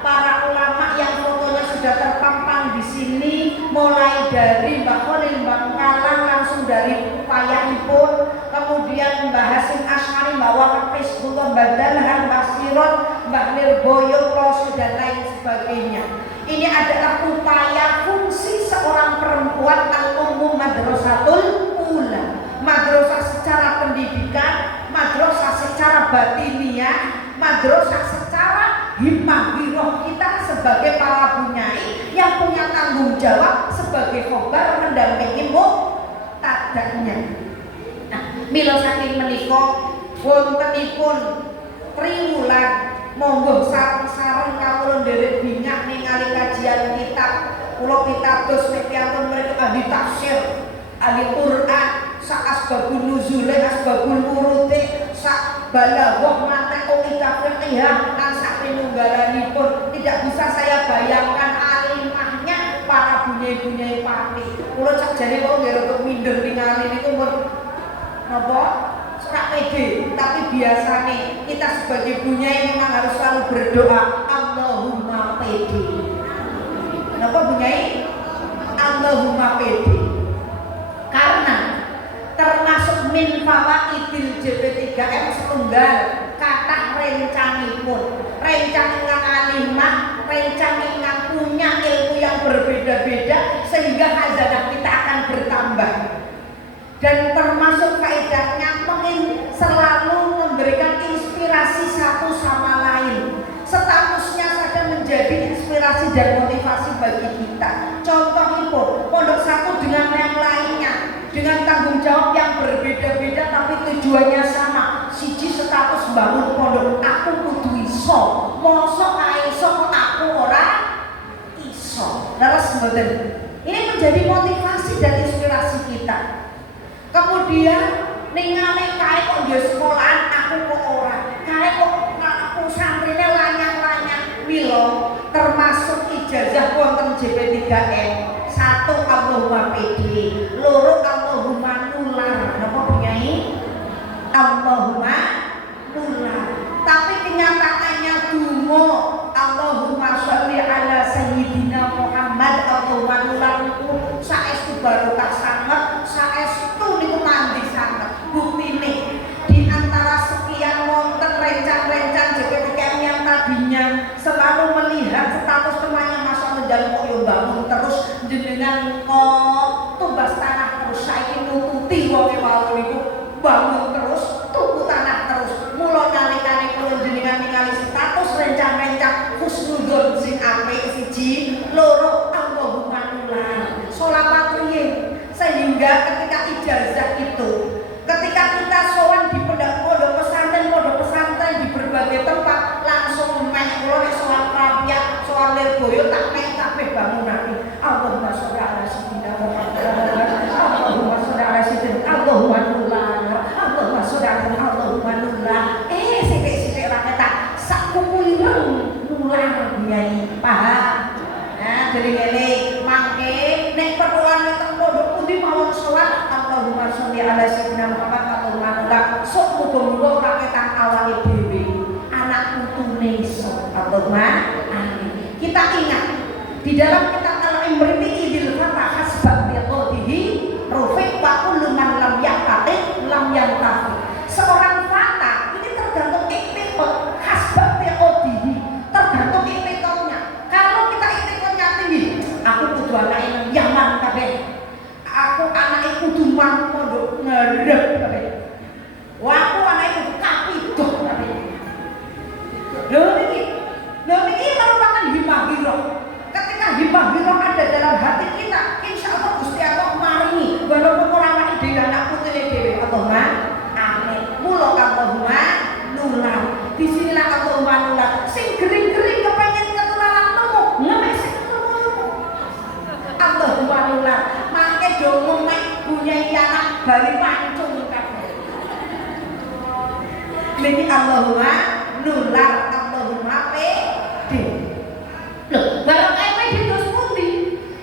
para ulama yang fotonya sudah terpampang di sini, mulai dari Mbak Khalil Bangkalan langsung dari payahipun, kemudian Mbak Hasim Asy'ari, Mbak Waqif, Mbak Dalhan, Mbak Sirot, Mbak Lirboyo, Pros dan lain sebagainya. Ini adalah upaya fungsi seorang perempuan al-ummu madrasatul ula, madrasah secara pendidikan, madrasah secara batiniah, madrasah secara himmah giroh kita sebagai para bunyai yang punya tanggung jawab sebagai khobar mendampingi muktadanya. Nah, mila saking menika wontenipun triwulan monggo sareng-sareng kawula nderek binyak ningali kajian kitab kula pitados nek piantun mriki ahli tafsir, ahli Quran, sak asbabun nuzule, asbabul wurute, sak balaghah mantek ika fiqih lan sak pinunggalanipun. Tidak bisa saya bayangkan alimahnya para bunyai-bunyai pati. Kula cak jane kok nggih rada minder ningali niku pun napa ora pede, tapi biasanya kita sebagai bunyai memang harus selalu berdoa Allahumma pede. Kenapa bunyai? Allahumma pede. Karena termasuk min fawaidil JP3M setunggal kathah rencangipun. Rencang ingkang alimah, rencang ingkang punya ilmu yang berbeda-beda sehingga khazanah kita akan bertambah. Dan termasuk faedahnya selalu memberikan inspirasi satu sama lain. Statusnya saja menjadi inspirasi dan motivasi bagi kita. Contohnya pondok satu dengan yang lainnya dengan tanggung jawab yang berbeda-beda tapi tujuannya sama. Siji status bangun pondok, aku kudu iso, mosok iso aku ora iso. Leres mboten? Ini menjadi motivasi dan inspirasi kita. Kemudian ningali kae kok yo sekolahan aku kok ora. Kae kok aku santrine lanyang-lanyang. Mila termasuk ijazah wonten JP3M. 1 Allahumma pede, 2 Allahumma nular. Napa Bunyai? Allahumma nular. Tapi kenyataannya donga Allahumma sholli ala sayyidina Muhammad Allahumma nular niku saestu barokah sanget, saestu niku mandi sanget. Buktine di antara sekian wonten rencang-rencang JP3M yang tadinya selalu melihat status temannya masa menjaluk kok yo bangun terus jenengan kok tumbas tanah terus saiki nututi wong mau niku bangun terus tuku tanah terus. Mula nalikane kula jenengan ningali status rencang-rencang husnudzon sing apik 1, 2 Allahumma nular. Sholawat riyin sehingga ketika ijazah itu, ketika kita sowan di pondok pesantren di berbagai tempat langsung meh kula nek sowan Rabiah, sowan Lirboyo tak meh kabeh bangunan. Allahumma sholli ala sayyidina Muhammad. Allahumma sholli ala sayyidina Allahumma nular. Allahumma sholli ala Allahumma nular. Sithik-sithik ra ketak sak kukulireng nular Bunyai. Paham? Nah, dene mangke nek perluan teng pondok pundi mawon sholat Allahumma sholli ala sayyidina Muhammad Allahumma nular. Sok muga-muga ora ketak awake dhewe, anak putune iso. Allahumma amin. Kita ingat di dalam kitab Al-Imriti idil fatah hasbab biqadihi rufiq wa kullu man lam yaqati lam yantafi. Seorang fata ini tergantung iktikad hasbab biqadihi, tergantung iktikadnya. Kalau kita iktikadnya tinggi, aku kudu anake nang Yaman kabeh. Aku anake kudu mang pondok ngerep kabeh. Wah, aku anake kudu kapidoh kabeh. Lho niki merupakan himah-himah. Ketika himah-himah ada dalam hati kita, insya Allah Gusti Allah maringi walaupun orang lain dhewe anak putune dhewe. Allahumma amin. Mula Allahumma nular. Disinilah Allahumma nular. Sing gering-gering kepengin ketularan temu, ngemek sing ketemu. Allahumma nular. Mangke do ngemek Bunyai anak bali pancung kabeh. Niki Allahumma nular, Allahumma pede. Loh, barang pede terus pundi?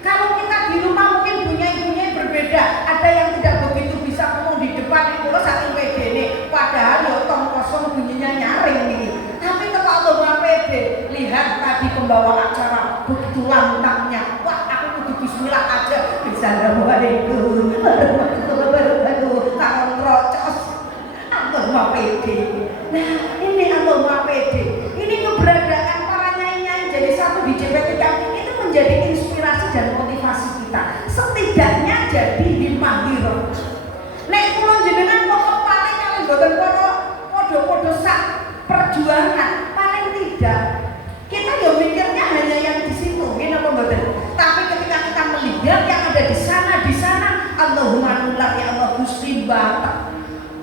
Kalau kita di rumah mungkin bunyai-bunyai berbeda. Ada yang tidak begitu bisa ngomong di depan itu saking pedene. Padahal yo tong kosong bunyinya nyaring nih. Tapi kalau Allahumma pede, lihat tadi pembawa acara begitu lantangnya. Wah, aku kudu bismillah aja. Assalamualaikum warahmatullahi wabarakatuh. Kalau rocos Allahumma pede. Nah, ini Allahumma pede. Ini keberadaan para nyai-nyai jadi satu di JP3M itu menjadi inspirasi dan motivasi kita. Setidaknya jadi himah-himah. Nek kula jenengan kok paling kalih boten padha-padha sak perjuangan, paling tidak kita ya mikirnya hanya yang di situ, ngene apa mboten. Tapi ketika kita melihat yang ada di sana, Allahumma nular ya Allah Gusti batak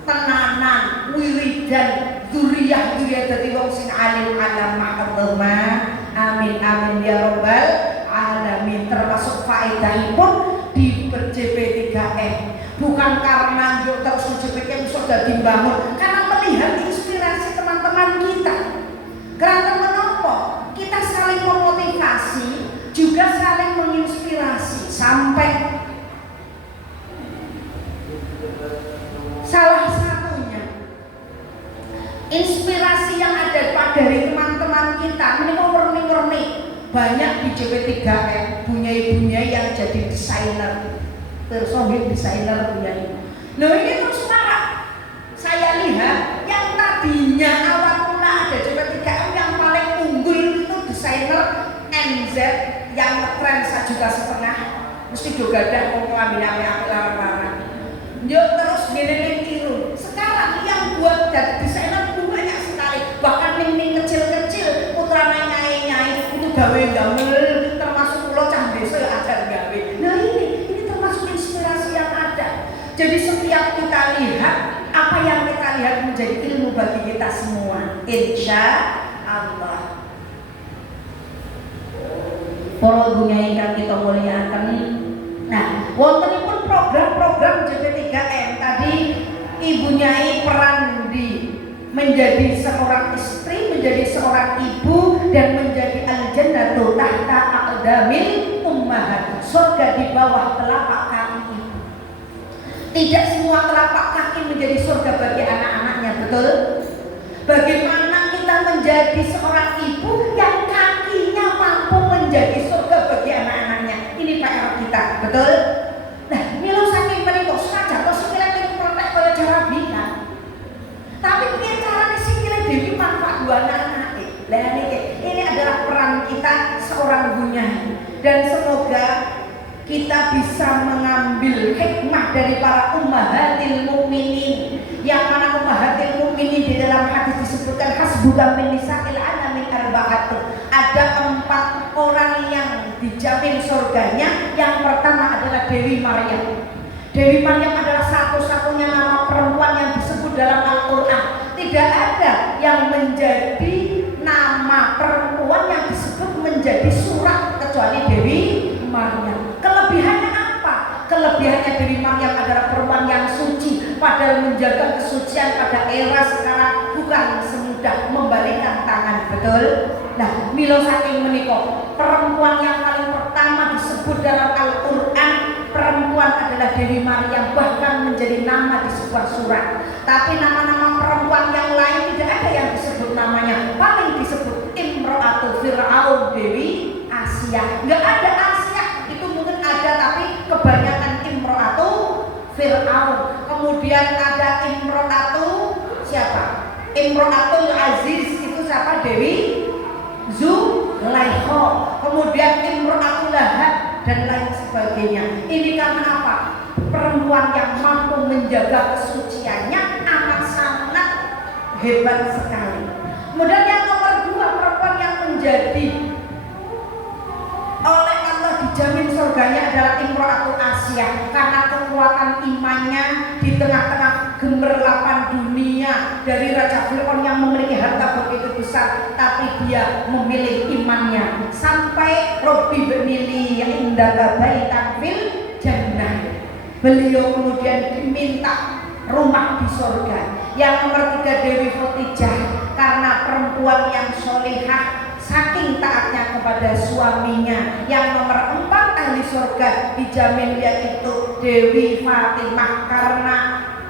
tenanan wiridan duri zuriyah dadi wong sing alim alamah Allahumma amin amin ya rabbal alamin. Termasuk faedahipun di JP3M bukan karena yo terus JP3M sudah dibangun, karena melihat inspirasi teman-teman kita. Karena menopo kita saling memotivasi, juga saling menginspirasi. Sampai salah satunya inspirasi yang ada dari teman-teman kita ini murni banyak di JP3M, bunyai-bunyai yang jadi desainer, personil desainer bunyai. Nah ini terus parah. Saya lihat yang tadinya awal mula ada JP3M yang paling unggul itu desainer NZ yang tren 1,5 juta, mesti juga ada mau ngambil larang-larang. Yuk terus gini tiru. Sekarang yang buat dan desainer banyak sekali, bahkan ning kecil-kecil putra nyai-nyai itu gawe gamel, termasuk pulau cah desa ajar gawe. Nah ini termasuk inspirasi yang ada. Jadi setiap kita lihat, apa yang kita lihat menjadi ilmu bagi kita semua, insya Allah. Para bunyai ingkang kita muliakan. Nah, wontenipun program-program JP3M tadi Ibu Nyai peran di menjadi seorang istri, menjadi seorang ibu, dan menjadi al-jannatu tahta aqdamil ummahat, surga di bawah telapak kaki ibu. Tidak semua telapak kaki menjadi surga bagi anak-anaknya, betul? Bagaimana kita menjadi seorang ibu yang kakinya mampu menjadi surga bagi anak-anaknya? Ini PR kita, betul? Nah, milo saking menika saja kok sikile ning protek kaya jarabikan. Tapi piye carane sikile dhewe manfaat buat anak-anake? Lah niki, ini adalah peran kita seorang bunyai, dan semoga kita bisa mengambil hikmah dari para ummahatil mukminin, yang mana ummahatil mukminin di dalam hadis disebutkan hasbuka min nisa'il alamin arba'atun. Ada 4 orang yang dijamin surganya. Yang pertama adalah Dewi Maryam. Dewi Maryam adalah satu-satunya nama perempuan yang disebut dalam Al-Quran. Tidak ada yang menjadi nama perempuan yang disebut menjadi surat kecuali Dewi Maryam. Kelebihannya apa? Kelebihannya Dewi Maryam adalah perempuan yang suci, padahal menjaga kesucian pada era sekarang bukan semudah membalikkan tangan, betul? Nah, milo saking menika, perempuan yang paling pertama disebut dalam Al-Quran, perempuan adalah Dewi Maryam, bahkan menjadi nama di sebuah surat. Tapi nama-nama perempuan yang lain tidak ada yang disebut namanya, paling disebut Imro'atu Fir'aun, Dewi Asia. Nggak ada Asia, itu mungkin ada tapi kebanyakan Imro'atu Fir'aun. Kemudian ada Imro'atu siapa? Imro'atul Aziz, itu siapa? Dewi Zulaikha. Kemudian Imro'atul Lahab dan lain sebagainya. Ini karena apa? Perempuan yang mampu menjaga kesuciannya amat sangat hebat sekali. Kemudian yang nomor 2, perempuan yang menjadi oleh Allah dijamin surganya adalah Imro'atul Asia, karena kekuatan imannya di tengah-tengah gemerlapan dunia dari Raja Fir'aun yang memiliki harta begitu besar, tapi dia memilih imannya sampai Robbi benili indaka baitan fil jannah. Beliau kemudian diminta rumah di surga. Yang nomor 3 Dewi Khotijah, karena perempuan yang solehah, saking taatnya kepada suaminya. Yang nomor 4 ahli surga dijamin yaitu Dewi Fatimah, karena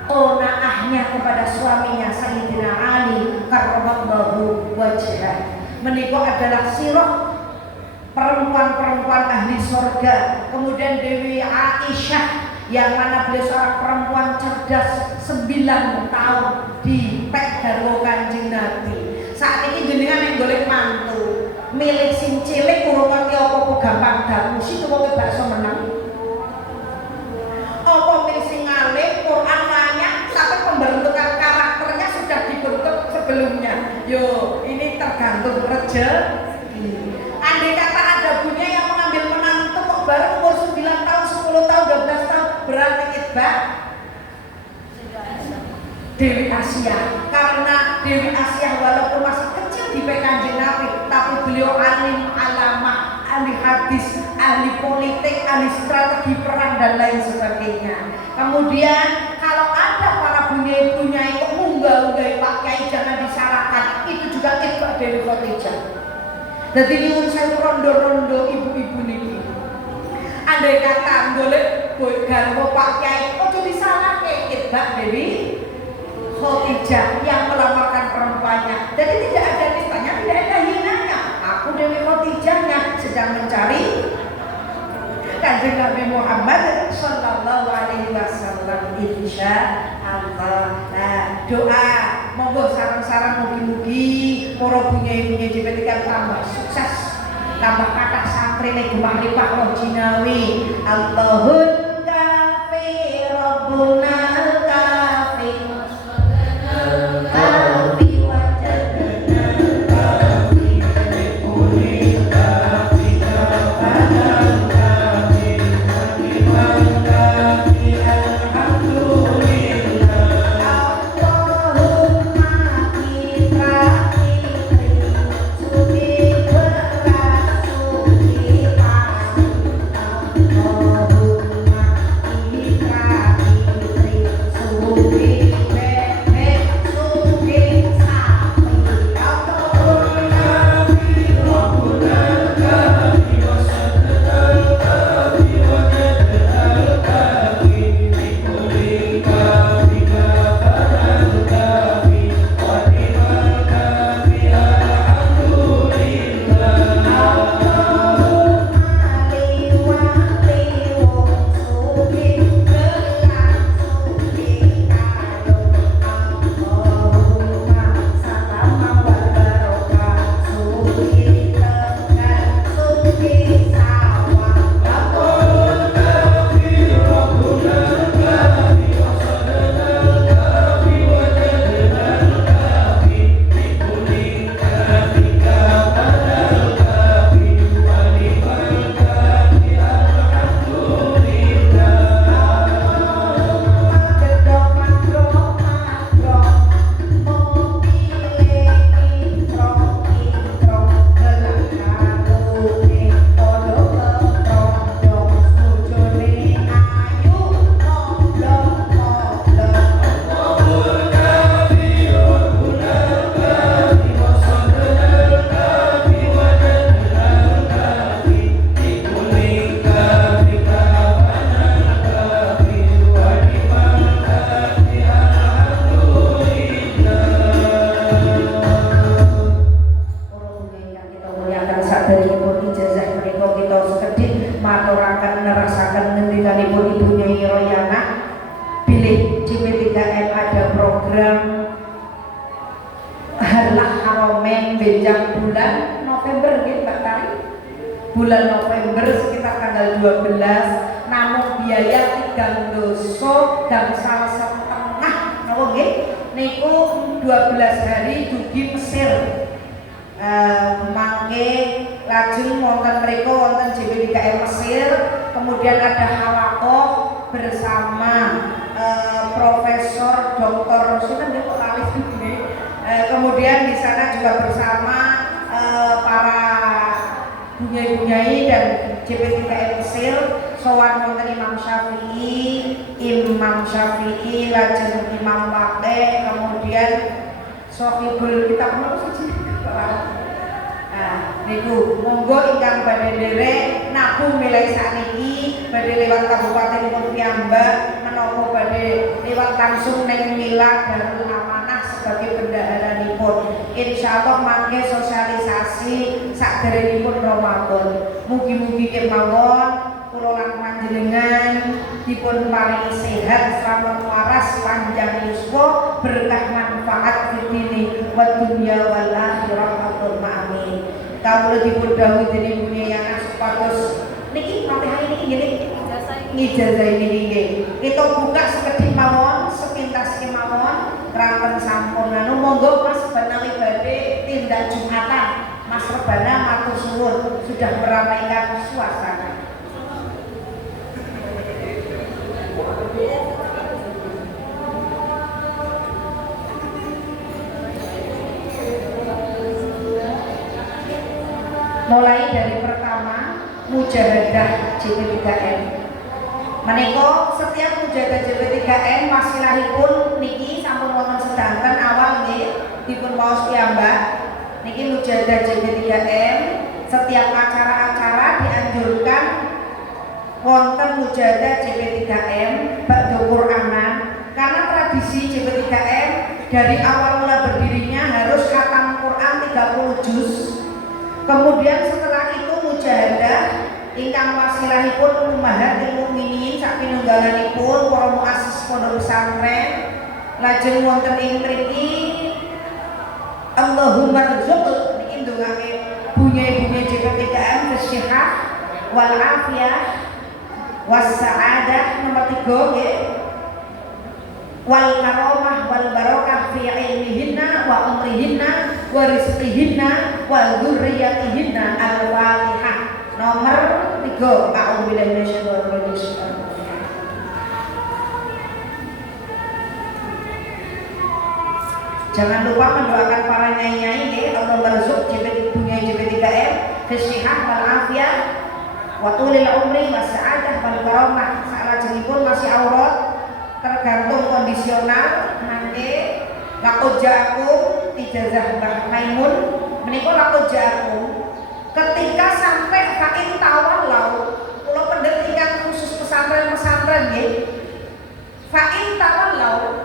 qanaahnya kepada suaminya Sayyidina Ali karramallahu wajhah. Menika adalah sirah perempuan-perempuan ahli surga. Kemudian Dewi Aisyah, yang mana beliau seorang perempuan cerdas, 9 tahun di pek garwa Kanjeng Nabi. Saat ini jenengan yang golek mantu milik sing cilik urung ngerti apa-apa gampang dangu sing wong bakso menang. Apa milik sing alim Quran banyak tapi pembentukan karakternya sudah dibentuk sebelumnya. Yo, ini tergantung rezeki. Andai kata ada punya yang mengambil menantu kok baru umur 9 tahun, 10 tahun, 12 tahun, berarti itbah Dewi Asia, karena Dewi Asyah walaupun masih kecil di Kanjeng Nabi, tapi beliau alim alama, ahli hadis, ahli politik, ahli strategi perang dan lain sebagainya. Kemudian kalau ada para bunyai-bunyai kok munggah-munggah Pak Kiai jangan disalahkan, itu juga itbak Dewi Khadijah. Jadi nyuwun saya rondo-rondo ibu-ibu niki. Andai kata golek garwa Pak Kiai, ojo disalahke itbak Dewi Khadijah yang melamarkan perempuannya. Jadi tidak ada nistanya, tidak ada hinanya. Aku Dewi Khadijahnya sedang mencari Kanjeng Nabi Muhammad Sallallahu Alaihi Wasallam. Insya Allah. Nah, doa monggo sarang-sarang mugi-mugi para bunyai-bunyai JP3 tambah sukses, tambah kathah santri nek makrifah roh jinawi. Allahun kafi rabbuna kafi kafi wajadna kafi kulli kafi kafi bulan November sekitar tanggal 12, namun biaya 3 doso dan salah setengah nopo nggih niku 12 hari dugi Mesir. Mangke lajeng wonten mriku wonten JP3M Mesir, kemudian ada halakoh bersama Profesor Dr. Sinten nggih kok lali nggih. Kemudian di sana juga bersama para bunyai-bunyai dan JP3M Mesir, sowan wonten Imam Syafi'i, lajeng Imam Waqi, kemudian Sohibul Kitab menapa siji. Nah, niku monggo ingkang badhe nderek nabung milih sakniki badhe lewat kabupaten piyambak menapa badhe lewat langsung ning Mila Darul Amanah sebagai bendaharanipun. Insyaallah mangke sosialisasi sakderengipun Ramadan. Mugi-mugi kemawon kula lan panjenengan dipun paringi sehat, selamat waras, panjang yuswa, berkah manfaat fitini wa dunya wal akhirah. Amin. Kawula dipun dawuh dening Bunyai supados niki Fatihah ini ngene ngijazah ini nggih. Kita buka sekedhik mawon, sepintas kemawon, ranten sampun anu monggo Mas Banawi badhe tindak Jumatan. Mas Rebana matur suwun sudah meramaikan suasana. Mulai dari pertama mujahadah JP3M. Menika setiap mujahadah JP3M masilahipun niki sampun wonten sedanten awal nggih dipun waos piyambak. Niki mujahadah JP3M setiap acara-acara dianjurkan wonten mujahadah JP3M ba'da Qur'anan, karena tradisi JP3M dari awal mula berdirinya harus khatam Quran 30 juz. Kemudian setelah itu mujahadah ingkang wasilahipun ummahatil mukminin saking nunggalanipun para muassis pondok pesantren, lajeng wonten ing mriki Allahumma rzuq niki ndongake bunyi-bunyi JP3M kesyihah wal afiyah was sa'adah nomor 3 nggih, wal karamah wal barakah fi ilmihinna wa umrihinna wa rizqihinna wa dzurriyyatihinna al-Fatihah nomor 3. A'udzubillahi minasyaitonir rajim. Jangan lupa mendoakan para nyai-nyai nggih, Allah marzuq JP3M kesyihah wal afiyah wa tulil umri was sa'adah wal karamah. Salajengipun masih aurat tergantung kondisional nanti laqad ja'akum ijazah Mbah Maimun menika laqad ja'akum ketika sampai fa'in tawallau kula pendhet ingkang khusus pesantren-pesantren nggih, fa'in tawallau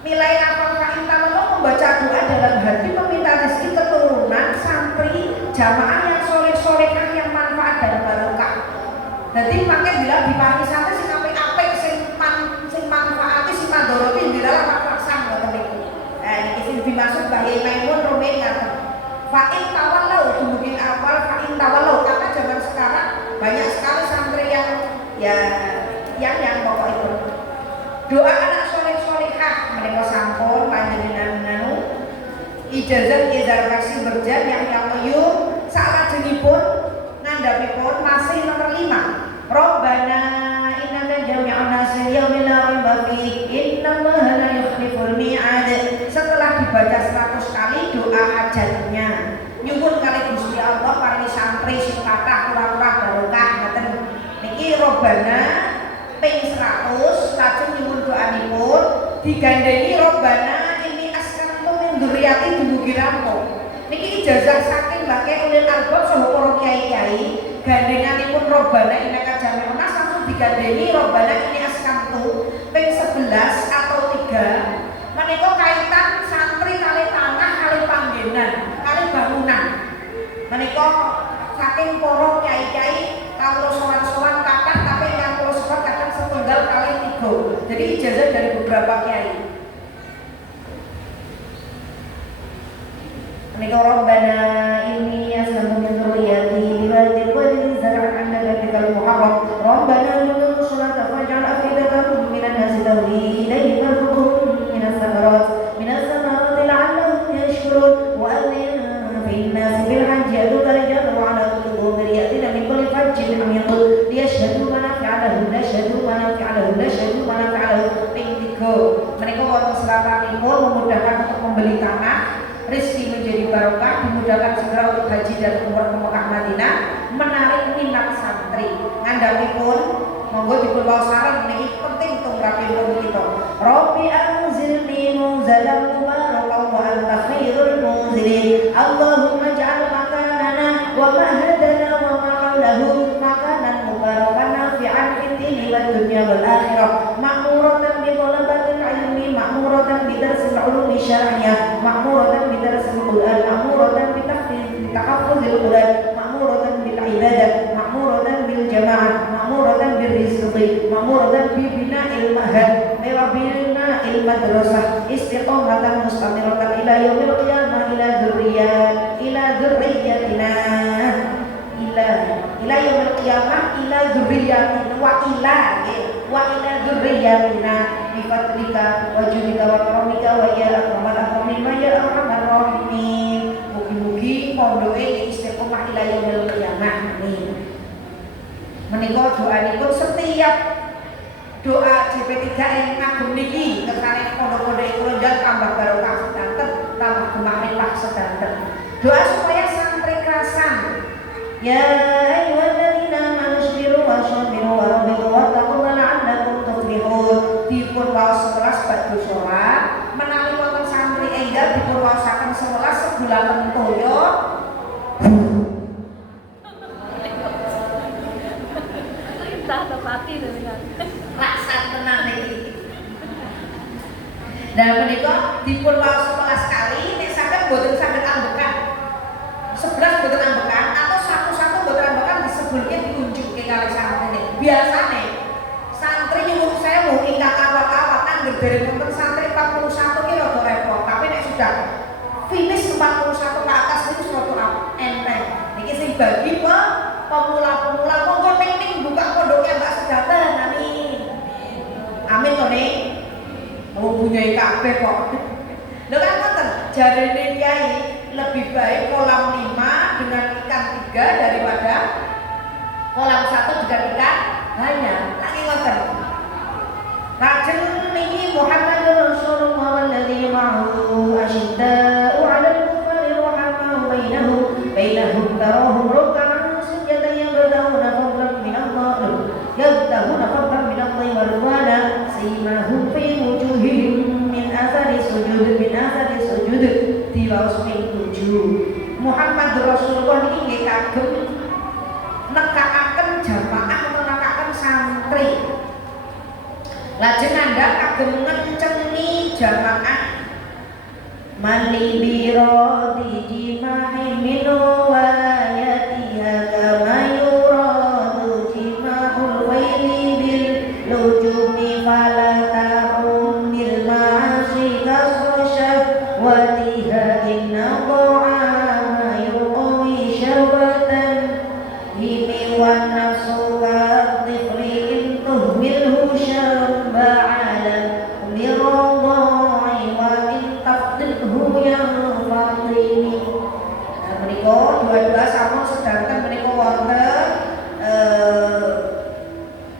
nilai apa fa'in tawallau membaca doa dalam hati meminta rezeki keturunan santri jamaah yang soleh-solehah yang manfaat dan barokah. Jadi makanya bila diparingi santri sing apik-apik sing manfaati sing mandoroti dilalah paksa ngoten niku. Iki sing dimaksud Mbah Maimun rumen ngaten. Fa'in tawallau dumugi awal fa'in tawallau, karena zaman sekarang banyak sekali santri yang yang pokok itu. Doa anak soleh-solehah mereka sampun panjenengan nanu ijazah kasih berjan yang qayyum salajengipun ngandhapipun masih nomor 5. Rabbana innaka jami'un nasi yaumin la raiba fihi innallaha la yukhliful mi'ad. Setelah dibaca 100 kali doa hajatnya nyuwun kali Gusti Allah paringi santri sing kathah ora-ora barokah ngoten niki. Rabbana ping 100 lajeng nyuwun doanipun digandhengi Rabbana ini askantu min dzurriyyati dumugi rampung. Niki ijazah saking Mbak Ulil Albab saha para kiai-kiai gandenganipun Rabbana innaka jami'un nas langsung digandhengi Rabbana ini askantu ping 11 atau 3. Menika kaitan santri kali tanah kali panggenan kali bangunan. Menika saking para kiai-kiai kawula sowan-sowan kathah tapi yang kula sebut kadang setunggal kali 3. Jadi ijazah dari beberapa kiai. Menika Rabbana inni aslamtu min dzurriyyati biwadin ghairi zar'in 'inda baitikal muharram Rabbana lana sholata faj'al afidatan minan nasi tahwi ilayhi warzuqhum minas samarati la'allahum yashkurun wa adhina fin nasi bil hajji ya'tuka rijalan wa 'ala kulli dhamirin ya'tina min kulli fajjin 'amiq liyashhadu manafi'a lahum ping 3. Menika wonten seratanipun memudahkan untuk membeli tanah, rezeki menjadi barokah, dimudahkan segera untuk haji dan umrah ke Mekah Madinah, menarik minat santri. Ngandhapipun monggo dipun waos sareng niki penting untuk rapipun kita. Rabbi anzilni munzalan mubarakan wa anta khairul munzilin. Allahumma ja'al makanana wa mahadana wa ma'alahu makanan mubarakan nafi'an fid dini wad dunya wal akhirah. Ma'muratan bi talabatil ilmi, ma'muratan bi darsil ulumi syar'iyyah, ma'muratan bi darsil Qur'an, ma'muratan bi tahaffuzil Qur'an, ma'muratan bil ibadah, ma'muratan bil jamaah, ma'muratan bil rizqi, ma'muratan bi bina'il mahad, wa bina'il madrasah, istiqamatan mustamiratan ila yaumil qiyamah ila dzurriyyatina ila yaumil qiyamah ila dzurriyyatina wa ila dzurriyyatina bi fadlika wa judika wa karamika wa ya akramal akramin wa ya arhamar rahimin. Mugi-mugi pondoke istiqomah ila yaumil qiyamah. Menika doanipun setiap doa JP3M ngagem niki kersane pondok-pondok kula tambah barokah sedanten, tambah gemah mewah sedanten. Doa supaya santri kerasan Ya ayyuhalladzina amanu isbiru wa sabiru wa rabitu wattaqullaha la'allakum tuflihun. Dipun waos 11 badhe sholat menawi wonten santri enggal dipun waosaken 11 sebulaken toya. Perintah tepati dengan Rasa tenang iki. Dan menika dipun waos 11 kali nek saged boten saged ambekan. 11 boten ambekan atau satu-satu boten ambekan disebulke diunjukke kali santri. Biasane santri nyuwun sewu ingkang awak-awak angger dereng wonten santri 41 ki rada repot, tapi nek sudah finish 41 ke atas itu suatu enteng. Niki sing bagi pemula-pemula monggo ning buka pondoknya Mbak Sedatan. Amin. Amin to ning. Wong punya kabeh kok. Lho kan ngoten, jarene kiai lebih baik kolam 5 dengan ikan 3 daripada kolam 1 dengan ikan banyak. Lagi ngoten. Lajeng niki Muhammadur Rasulullah walladzi ma'ahu asyidda'u 'alal kuffari rahamau bainahum tarahum ruk'an sujadan yabtaguna fadlan min Allah wa ridwana simahum fi wujuhihim min athari sujud tilawas ping 7. Muhammad Rasulullah niki nggih kagem nekakaken jamaah nekakaken santri. Lajeng andhap kagem ngencengi jamaah malibiro dijimahi minu wayatiha kama yuradu jimahul waili bil lujumi falatahum bil ma'asi kasrosyah watiha inna ta'ama yuqwi syarbatan himi wan nafsu kadhifri intuh milhu syarba'ala miradai wa intafdilhu yang fatini. Menika dua-dua sampun sedangkan menika wonten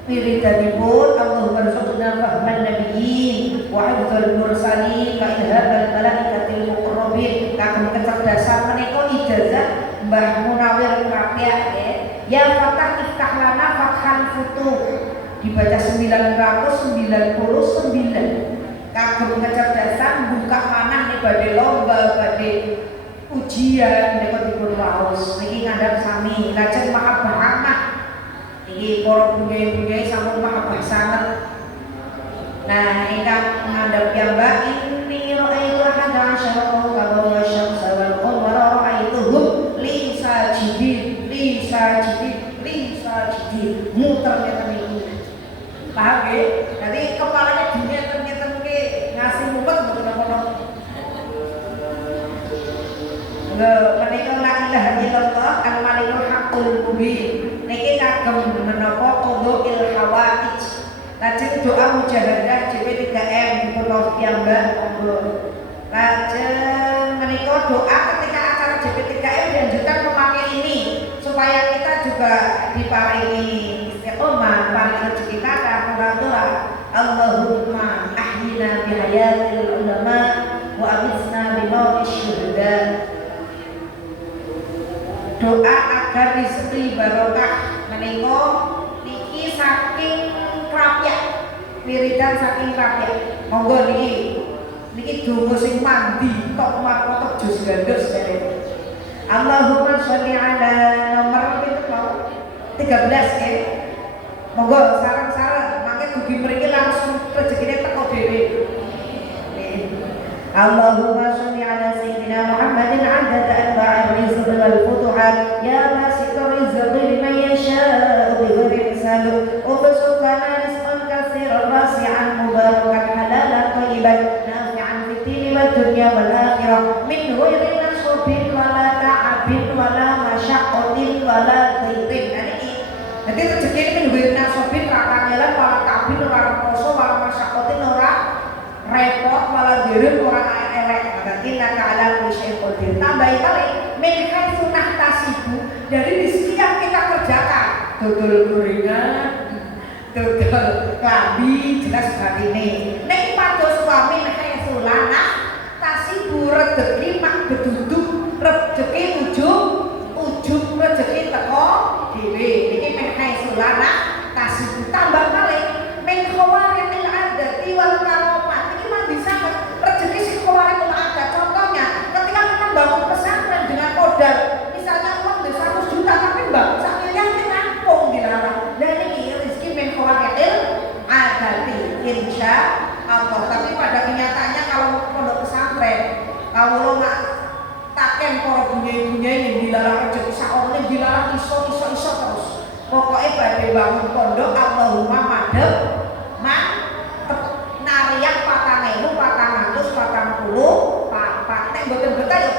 wiridanipun Allahumma rzuqna fahman nabiyyin wa hifdzal mursalin wa ilhabal malaikatil muqarrabin. Kagem kecerdasan menika ijazah Mbah Munawir Rapiah nggih. Ya Fatah iftah lana fathan futuh. Dibaca 999. Kagem kecerdasan buka manah nih badhe lomba badhe ujian menika dipun waos. Niki ngandhap sami lajeng mahabbah anak. Niki para bunyi-bunyi sampun mahabbah sanget. Nah, ingkang ngandhap piyambak inni ra'aitu ahada asyara kawkaba syamsa wal qamara ra'aituhum li sajidin muter ngeten niku. Paham nggih? Dadi kepalanya ngeten ki ngasih mumet mboten napa-napa. Menika la ilaha illallah al-malikul haqqul mubin. Niki kagem menapa qudhul hawaij. Lajeng doa mujahadah JP3M dipun piyambak monggo. Lajeng menika doa ketika acara JP3M dianjurkan memakai ini supaya kita juga diparingi istiqomah, paling rezeki kata doa Allahumma ahyina bihayatil ulama wa amitna bimautis syuhada. Doa agar rezeki barokah menika niki saking Rapiah, wiridan saking Rapiah. Monggo niki donga sing mandi tok markotok jus gandos jare. Allahumma sholli ala nomor itu mau 13 ya. Monggo sareng-sareng mangke dugi mriki langsung rezekine teko dhewe. Allahumma sholli ala sayyidina Muhammadin 'adada anwa'ir rizqi wal futuhat ya basitur rizqi liman yasha'u bi ghairi hisab. Ubsukana rizqan katsiran wasi'an mubarakan halalan thayyiban nafi'an fid dini wad dunya wal akhirah min ghairi nasabin wala ta'abin wala masyaqqatin wala dhairin. Jadi rezeki ini min nasobin rakangelan wala kabin ora poso wala masyaqqatin ora repot wala dirun ora elek. Berarti naka ala kulli qadir. Tambahi kali min haitsu nahtasibu, dari rezeki yang kita kerjakan. Dodol gorengan, dodol klambi jelas batine. Nek pados suami nek haitsu lanah tasibu rezeki mak beduduk rezeki ujug rezeki teko dilarang rezeki sakone dilarang iso terus. Pokoknya badhe bangun pondok Allahumma madhep nariak 4.440 papat. Nek mboten betah ya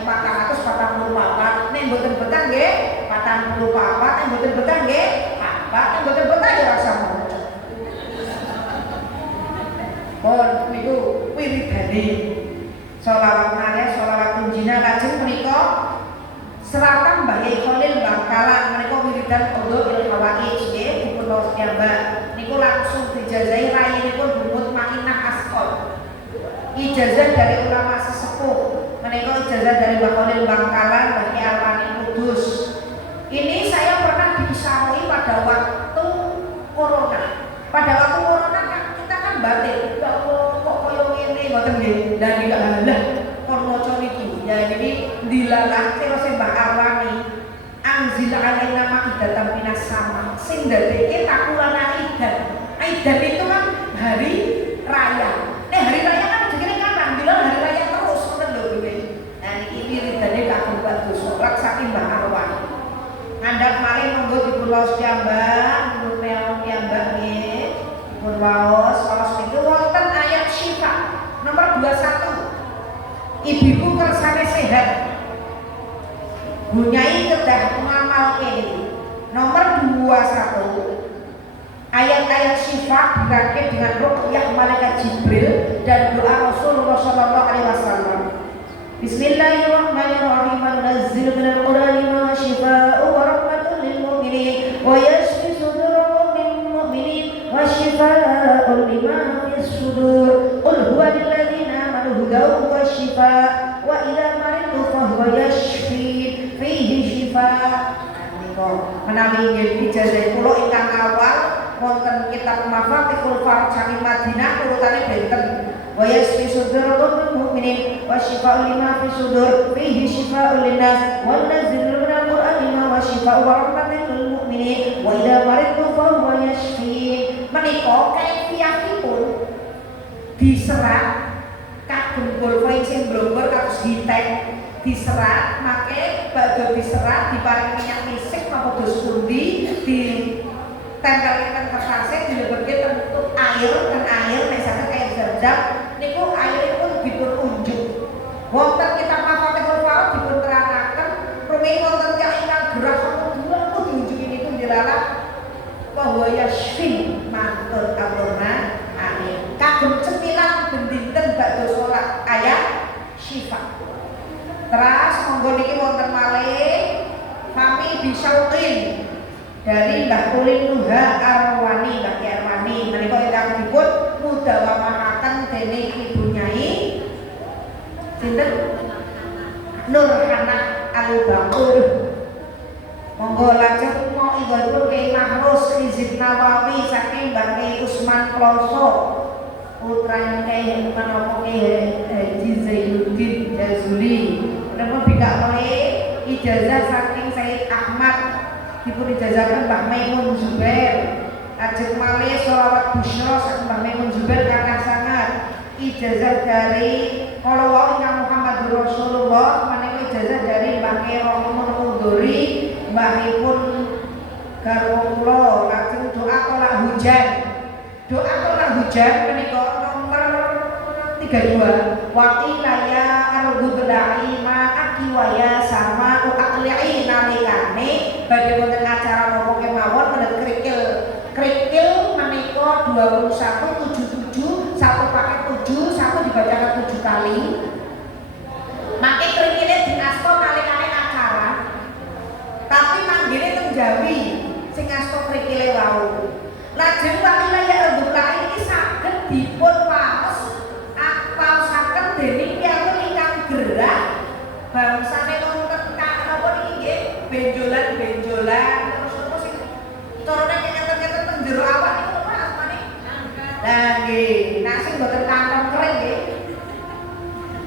4.444. Nek mboten betah nggih 40 papat. Nek mboten betah nggih papat. Nek mboten betah ya rasa maca. Pon niku wiridane sholawat nariak sholawat tunjina lajeng menika seratan Mbah Yai Khalil Bangkalan menika wiridan Qadha Hawaij nggih dipun waos piyambak niku langsung dijazahi rayinipun Bumut Makinah Asqal. Ijazah dari ulama sesepuh menika ijazah dari Mbah Khalil Bangkalan Mbah Yai Alwani Kudus. Ini saya pernah diisaroi pada waktu corona. Pada waktu corona kan kita kan batin, ya Allah kok koyo ngene ngoten nggih. Dan juga Allah kon maca niki. Ya jadi dilalah terus Mbah Arwani anzil alaina ma'idatan minas sama sing dadeke takulana idan. Idan itu kan hari raya. Hari raya kan jenenge kapan? Bilang hari raya terus ngoten lho nggih. Nah niki wiridane kagem bagus sholat saking Mbah Arwani. Ngandhap malih monggo dipun waos piyambak, dipun meong piyambak nggih. Dipun waos niku wonten ayat Syifa nomor 21. Ibuku kersane sehat. Bunyai kedah ngamal kene. Nomor 21. Ayat-ayat Syifa dirakit dengan ruqyah malaikat Jibril dan doa Rasulullah sallallahu alaihi wasallam. Bismillahirrahmanirrahim. Nazzil minal Qur'ani ma syifaa'un wa rahmatun lil mu'minin wa yashfi sudurul mu'minin wa syifaa'un lima fis sudur. Qul huwa lil ladzina amanu hudaw wa syifaa' wa idza maridu fa huwa yashfi fihi syifaa'. Menawi nggih ijazah kula ingkang awal wonten kitab Mafatihul Farjani Madinah urutane benten wa yasfi sudurul mu'minin wa syifaa'un lima fi sudur fihi syifaa'un linnas wa nazzilul minal qur'ani ma syifaa'un wa rahmatan lil mu'minin wa idza maridu fa huwa yashfi. Menika kaifiyatipun diserat kagem bolpoin sing blomber kados hitek diserat make badhe diserat diparing minyak misik napa dos pundi di tempelkan kertasnya dilebetke tentu air dan air misalkan air zam-zam niku airipun dipun unjuk wonten kitab Mafatihul Farad dipun terangaken rumiyin wonten tiyang ingkang gerah niku diunjuki niku dilalah bahwa yasfi mantur Allahumma amin kagem cemilan bendinten badhe salat ayat Syifa. Terus monggo niki wonten malih kami bisyauqin dari Mbah Kulin Nuha Arwani, Mbah Arwani menika ingkang dipun mudawamahaken dening Ibu Nyai sinten Nurhana Al-Baqur. Monggo lajeng mau ibadul Kyai Mahrus Hizib Nawawi saking Mbah Kyai Usman Kloso putrane Kyai menapa Kyai Haji Zainuddin Jazuli. Menapa bikak oleh ijazah saking Said Ahmad dipun ijazahkan Mbah Maimun Zubair. Ajeng malih sholawat busyra saking Mbah Maimun Zubair kakang sangat. Ijazah dari kalau wau ingkang Muhammadur Rasulullah menika ijazah dari Mbah Kyai Rohmun Udori mbahipun garwa kula. Lajeng doa tolak hujan. Doa tolak hujan menika nomor 32. Waqila ya al-ghudla'i ma'aki wa ya sama u'aqli'i nalikane badhe wonten acara napa kemawon menit krikil menika 2177 satu paket 7 satu dibacakan 7 kali. Maka krikile dinasta nalikane acara. Tapi manggile teng Jawi sing asta krikile wau. Lajeng waqila ya al-ghudla'i iki saged dipun waos pausaken dening piyambak ingkang gerah bangsane wonten napa niki nggih benjolan terus sing carane ngeten-ngeten teng jero awak niku napa asmane? Lah nggih, nek sing mboten kanker kering nggih.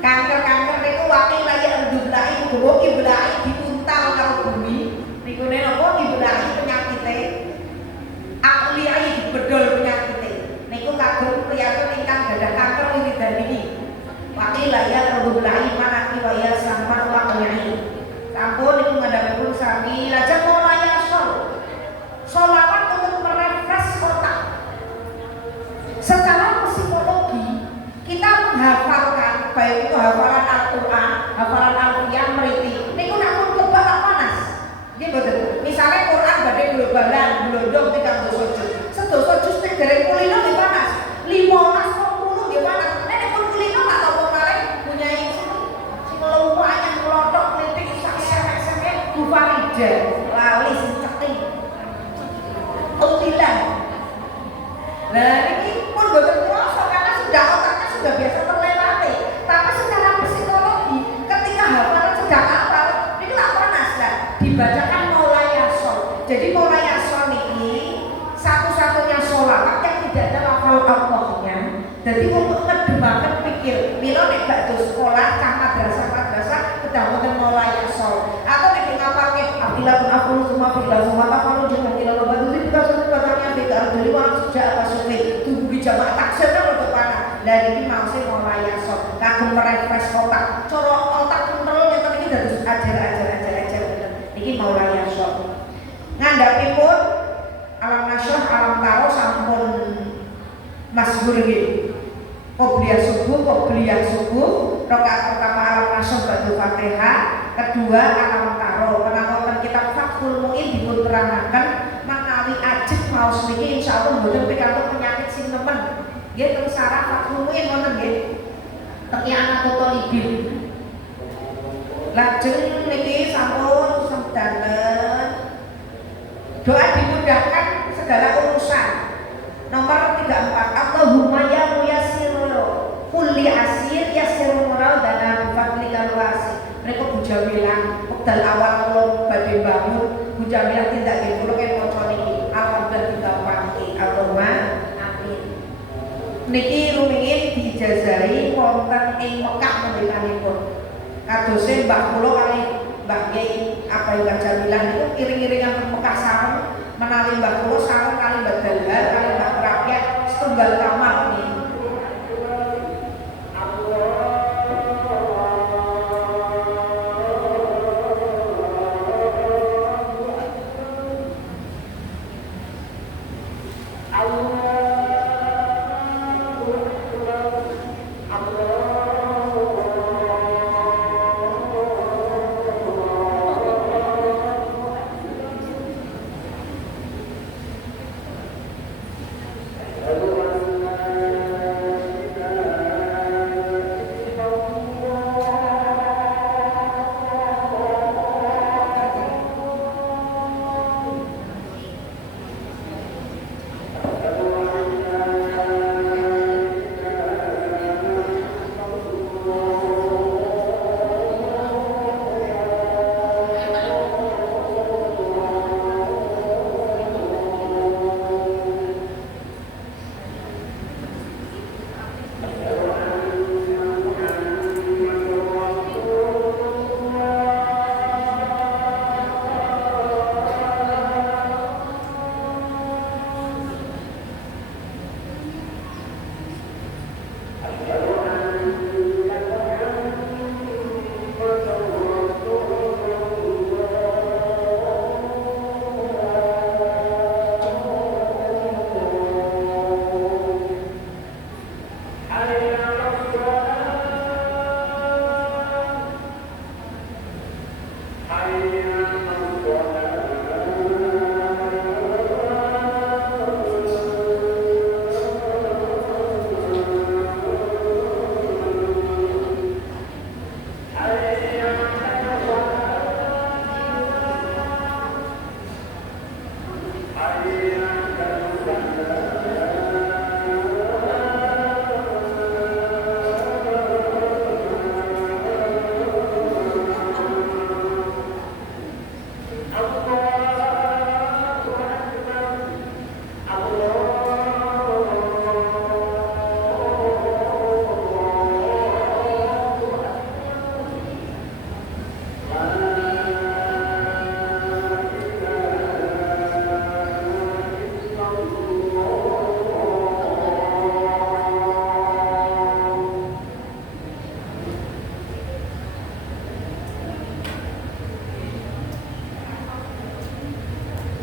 Kanker niku wakil ya ndulai kudu iblai diuntal karo bumi. Niku napa iblai penyakite. Akliai bedol penyakite. Niku kagem priyatun ingkang gadah kanker wiridan niki. Wakil ya ndulai manaki wa ya sama wa walafiah meriti. Niku nak pun kebak tak panas. Nggih mboten. Misale Quran badhe globalan, glondong tiga dosa jus. Sedoso jus nek dereng kulino nggih panas. 15 10 nggih panas. Nek pun kulino tak apa malih punyai sing lumayan nglothok klitik sak sewek-sewek Bu Farida. Lali sing ceting. Utilan. Nah, ini pun boten krasa karena sudah otaknya sudah biasa terlewati. Tapi secara psikologi, ketika hafalan sedang hafal, ini lah panas lah. Dibacakan Maulayason. Jadi Maulayason ini satu-satunya sholawat yang tidak ada lafal Allahnya. Jadi untuk ngedemaken pikir, mila nek bakdo sekolah cah madrasah kedah wonten Maulayason. Atau nek ngapalke afilatun afulu semua filasun mata kalau juga tidak lebat itu kita sudah bacaannya beda dari orang sejak apa sufi tubuh di jamaah taksir kan untuk panah dan ini maksudnya Maulayason kagum merefresh otak coro otak kental yang tadi kita harus ajar ini Maulayason ngandhapi pun alam nasyah alam taro sampun masbur nggih qobliyah subuh rakaat pertama alam nasyah ba'da Fatihah kedua alam taro menawa kitab Fathul Mu'in dipun terangaken manawi ajeg maos niki insyaallah mboten pikantuk penyakit sing nemen nggih teng sarah Fathul Mu'in wonten nggih teng Anatoto Libin lajeng niki sampun sedanten doa dimudahkan segala urusan nomor 34 Allahumma ya muyassir kulli asir yassir mural dana bifadlikal wasi mereka Bu Jamilah wekdal awal kula badhe bangun Bu Jamilah tindak nggih kula ken maca niki alhamdulillah digampangke Allahumma amin niki rumiyin diijazahi wonten ing Mekah ngendikanipun kadose mbah kula kali Mbah Kyai Abai Mbah Jamilah niku iring-iringan teng Mekah sareng menawi mbah kula sareng kali Mbah Dalhar kali Mbah Rakyat setunggal kamar niki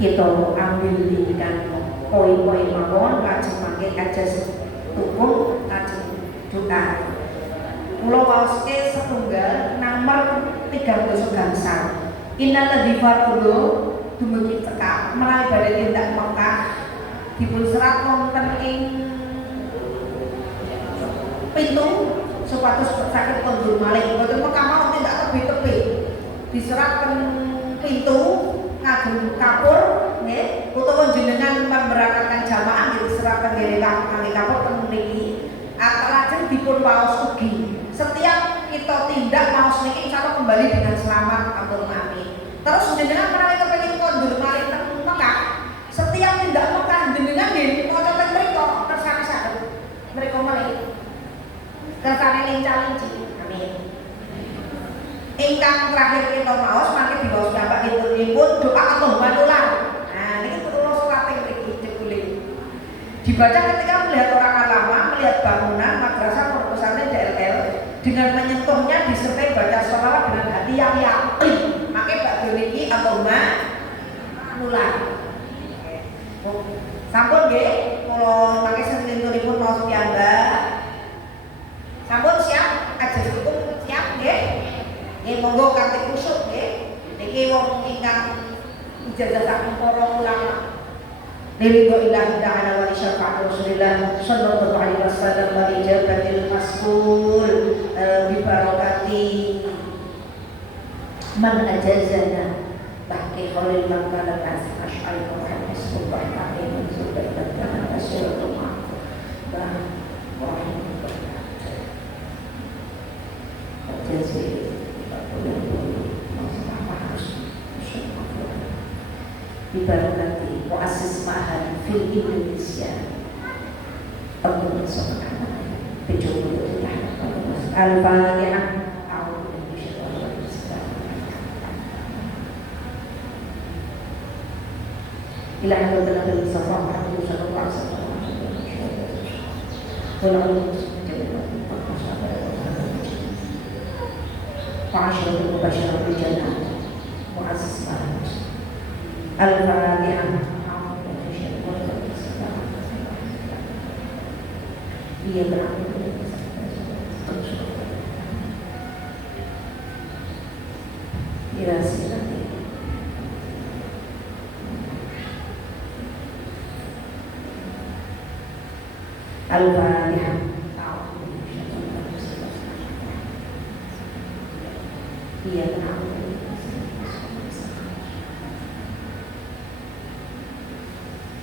kita ambil linkan poin-poin mawon lajeng mangke kados tukung lajeng doa. Kula waoske setunggal nomor tiga dosa gangsal. Innal ladzi farqulu dumugi cekak menawi badhe tindak Mekah dipun serat wonten ing pintu supados saged kondur malih boten Mekah mau tindak tepi-tepi diseratken pintu ngagem kapur nggih utawa jenengan memberangkatkan jamaah nggih diseratken nggih kapur ten mriki lajeng dipun waos ugi setiap kita tindak maos niki insyaallah kembali dengan selamat atur amin. Terus jenengan menawi kepengin kondur malih teng Mekah setiap tindak Mekah jenengan nggih maca teng mriku kersane saged mriku malih kersane lincah-linci amin. Ingkang terakhir kita maos mangke diwaos piyambak pun doa Allahumma nular. Nah niki kula surat mriki jebule dibaca ketika melihat orang lama, melihat bangunan madrasah pondok pesantren DLL dengan menyentuhnya disertai baca sholawat dengan hati yang yakin. Makanya Mbak Doni Allahumma nular. Sampun nggih, kula mangke sentinipun maos piyambak. Sampun siap? Aja cukup siap nggih. Nggih monggo kanthi kusuk nggih. Niki wong ingkang ijazah saking para ulama. Liridho ilahi ta'ala wa li syafa'ati Rasulillah sallallahu alaihi wasallam wa li ijabatil mas'ul bi barakati man ajazana tahqiq lil maqalat asy'ari wa hadis subhanahu wa ta'ala subhanahu wa ta'ala dibarakati muassis ma'had fil Indonesia Allah subhanahu wa ta'ala Al-Fatihah. Ila hadratil nabi sallallahu alaihi wasallam fa'asyaratul mubasysyirin bil jannah muassis ma'had Al-Fatihah. Dia berangkat dirahasiakan. Al-Fatihah. Dia berangkat.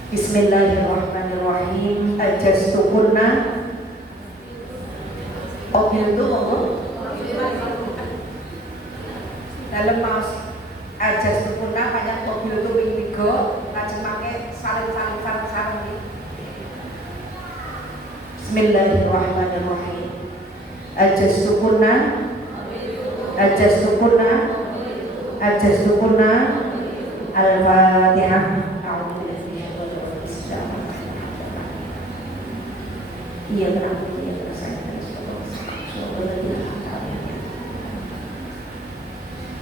Bismillahirrahmanirrahim. Ajastukunna Obil itu ngomong dalam maus ajastukunna banyak mobil itu wingigo lajeng make salin-salin sareng. Bismillahirrahmanirrahim. Ajastukunna Al-Fatihah. Iya berarti dia selesai.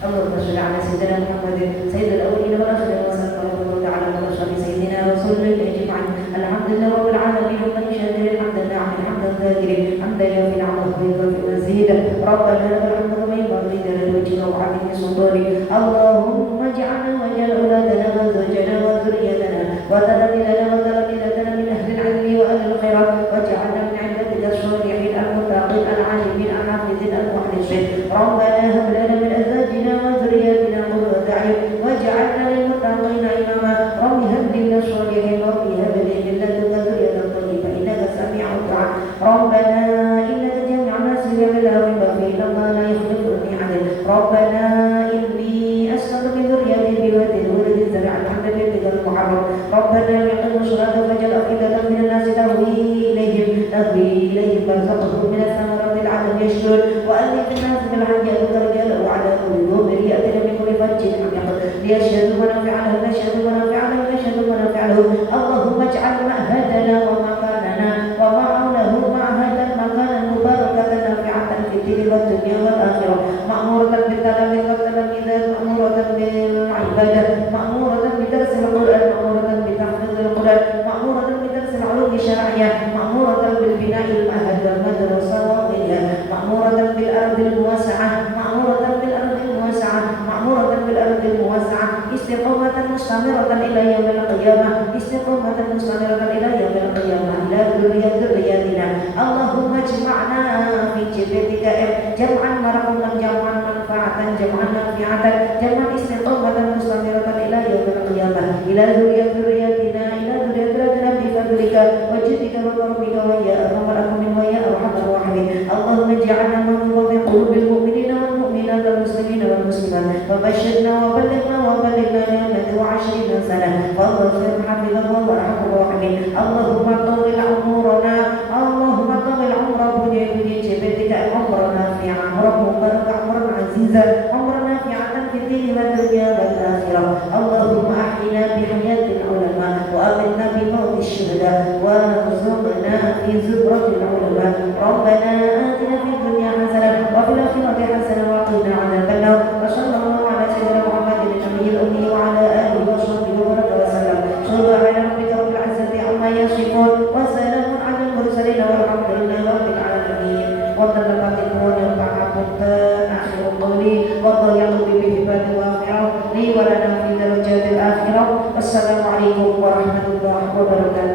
Allahumma shalli ala sayyidina Muhammadin sayyidil awwalin wal akhirin wa sallallahu ta'ala ala sayyidina rasulillah ajma'in. Alhamdulillahi rabbil alamin hamdan shakiran hamdan na'iman hamdan zakirin hamdan yawmi na'mahu wa nazid. Rabbana lakal hamdu kama yanbaghi li wajhika wa 'azimi sultanik. Allahumma ij'alna wa ij'al auladana wa zawjana wa dhurriyatana wa talamidana wa talamidatana min ahli al-'ilmi wa ahli al-khairat waj'alna min 'ibadika as-salihin al-muttaqin al-'alimin al-hafizin al-mukhlisin. Rabbana hab lana min azwajina wa dhurriyyatina qurrata a'yun waj'alna lil muttaqina imama. Rabbi hab lana as-salihin rabbi hab lana min ladunka dhurriyyatan thayyibah innaka sami'ud du'a. Rabbana innaka jami'un nasi yawma la rayba fihi innallaha la yukhlifu al-mi'ad. Rabbana inni as'aluka min dhurriyyati biwadin waladin zar'an 'inda baytikal muharram. Rabbana liyaqimu as-salata faj'al af'idatan minan nasi tahwi ilayhim warzuqhum min ath-thamarati la'allahum yashkurun wa alif an-nas bil hajji al-rijal wa 'ala kulli mu'min ya'tina min kulli fajjin 'amiq liyashhadu manafi'a lahum. Allahumma ij'al ma'hadana wa makanana wa ma'aulahu ma'hadan makanan mubarakatan nafi'atan fid din wad dunya wal akhirah ma'muratan bil talami wa talamidat ma'muratan bil ibadah ma'muratan bi darsil Qur'an ma'muratan bi tahfizil Qur'an ma'muratan bi darsil ulum syar'iyyah ma'muratan bil bina'il ma'had wal madrasah wa ghayriha ma'muratan bil ardil muwasa'ah ma'muratan bil ardil mustamiratan ila yaumil qiyamah istiqamatan mustamiratan ila yaumil qiyamah ila dzurriyyatina Allahumma ijma'na fi jibatika jam'an marhaman jam'an manfa'atan jam'an nafi'atan jam'an istiqamatan mustamiratan ila yaumil qiyamah ila dzurriyyatina bi fadlika wa judika wa karamika wa ya arhamar rahimin wa ya arhamar rahimin Allahumma ij'alna min qulubil mu'minina wal mu'minat wal muslimina wal muslimat wa bashirna wa بلغنا لأمة 20 سنة واغفر حفظنا وارحم الراحمين اللهم طول عمرنا اللهم طول عمر بني جبتك عمرا نافعا عمرا مباركا عمرا عزيزا عمرا نافعا في الدين والدنيا والآخرة اللهم أحينا بحياة العلماء وأمتنا بموت الشهداء وارزقنا في زمرة العلماء ربنا آتنا في الدنيا حسنة وفي الآخرة حسنة وقنا عذاب النار وصلى الله على سيدنا محمد النبي الأمي وعلى آله وصحبه وسلم سبحان ربك رب العزة عما يصفون وسلام على المرسلين والحمد لله رب العالمين وتلقاتكم ينفعكم آخر قولي وضيق بهبات الآخرة لي ولنا في درجات الآخرة والسلام عليكم ورحمة الله وبركاته.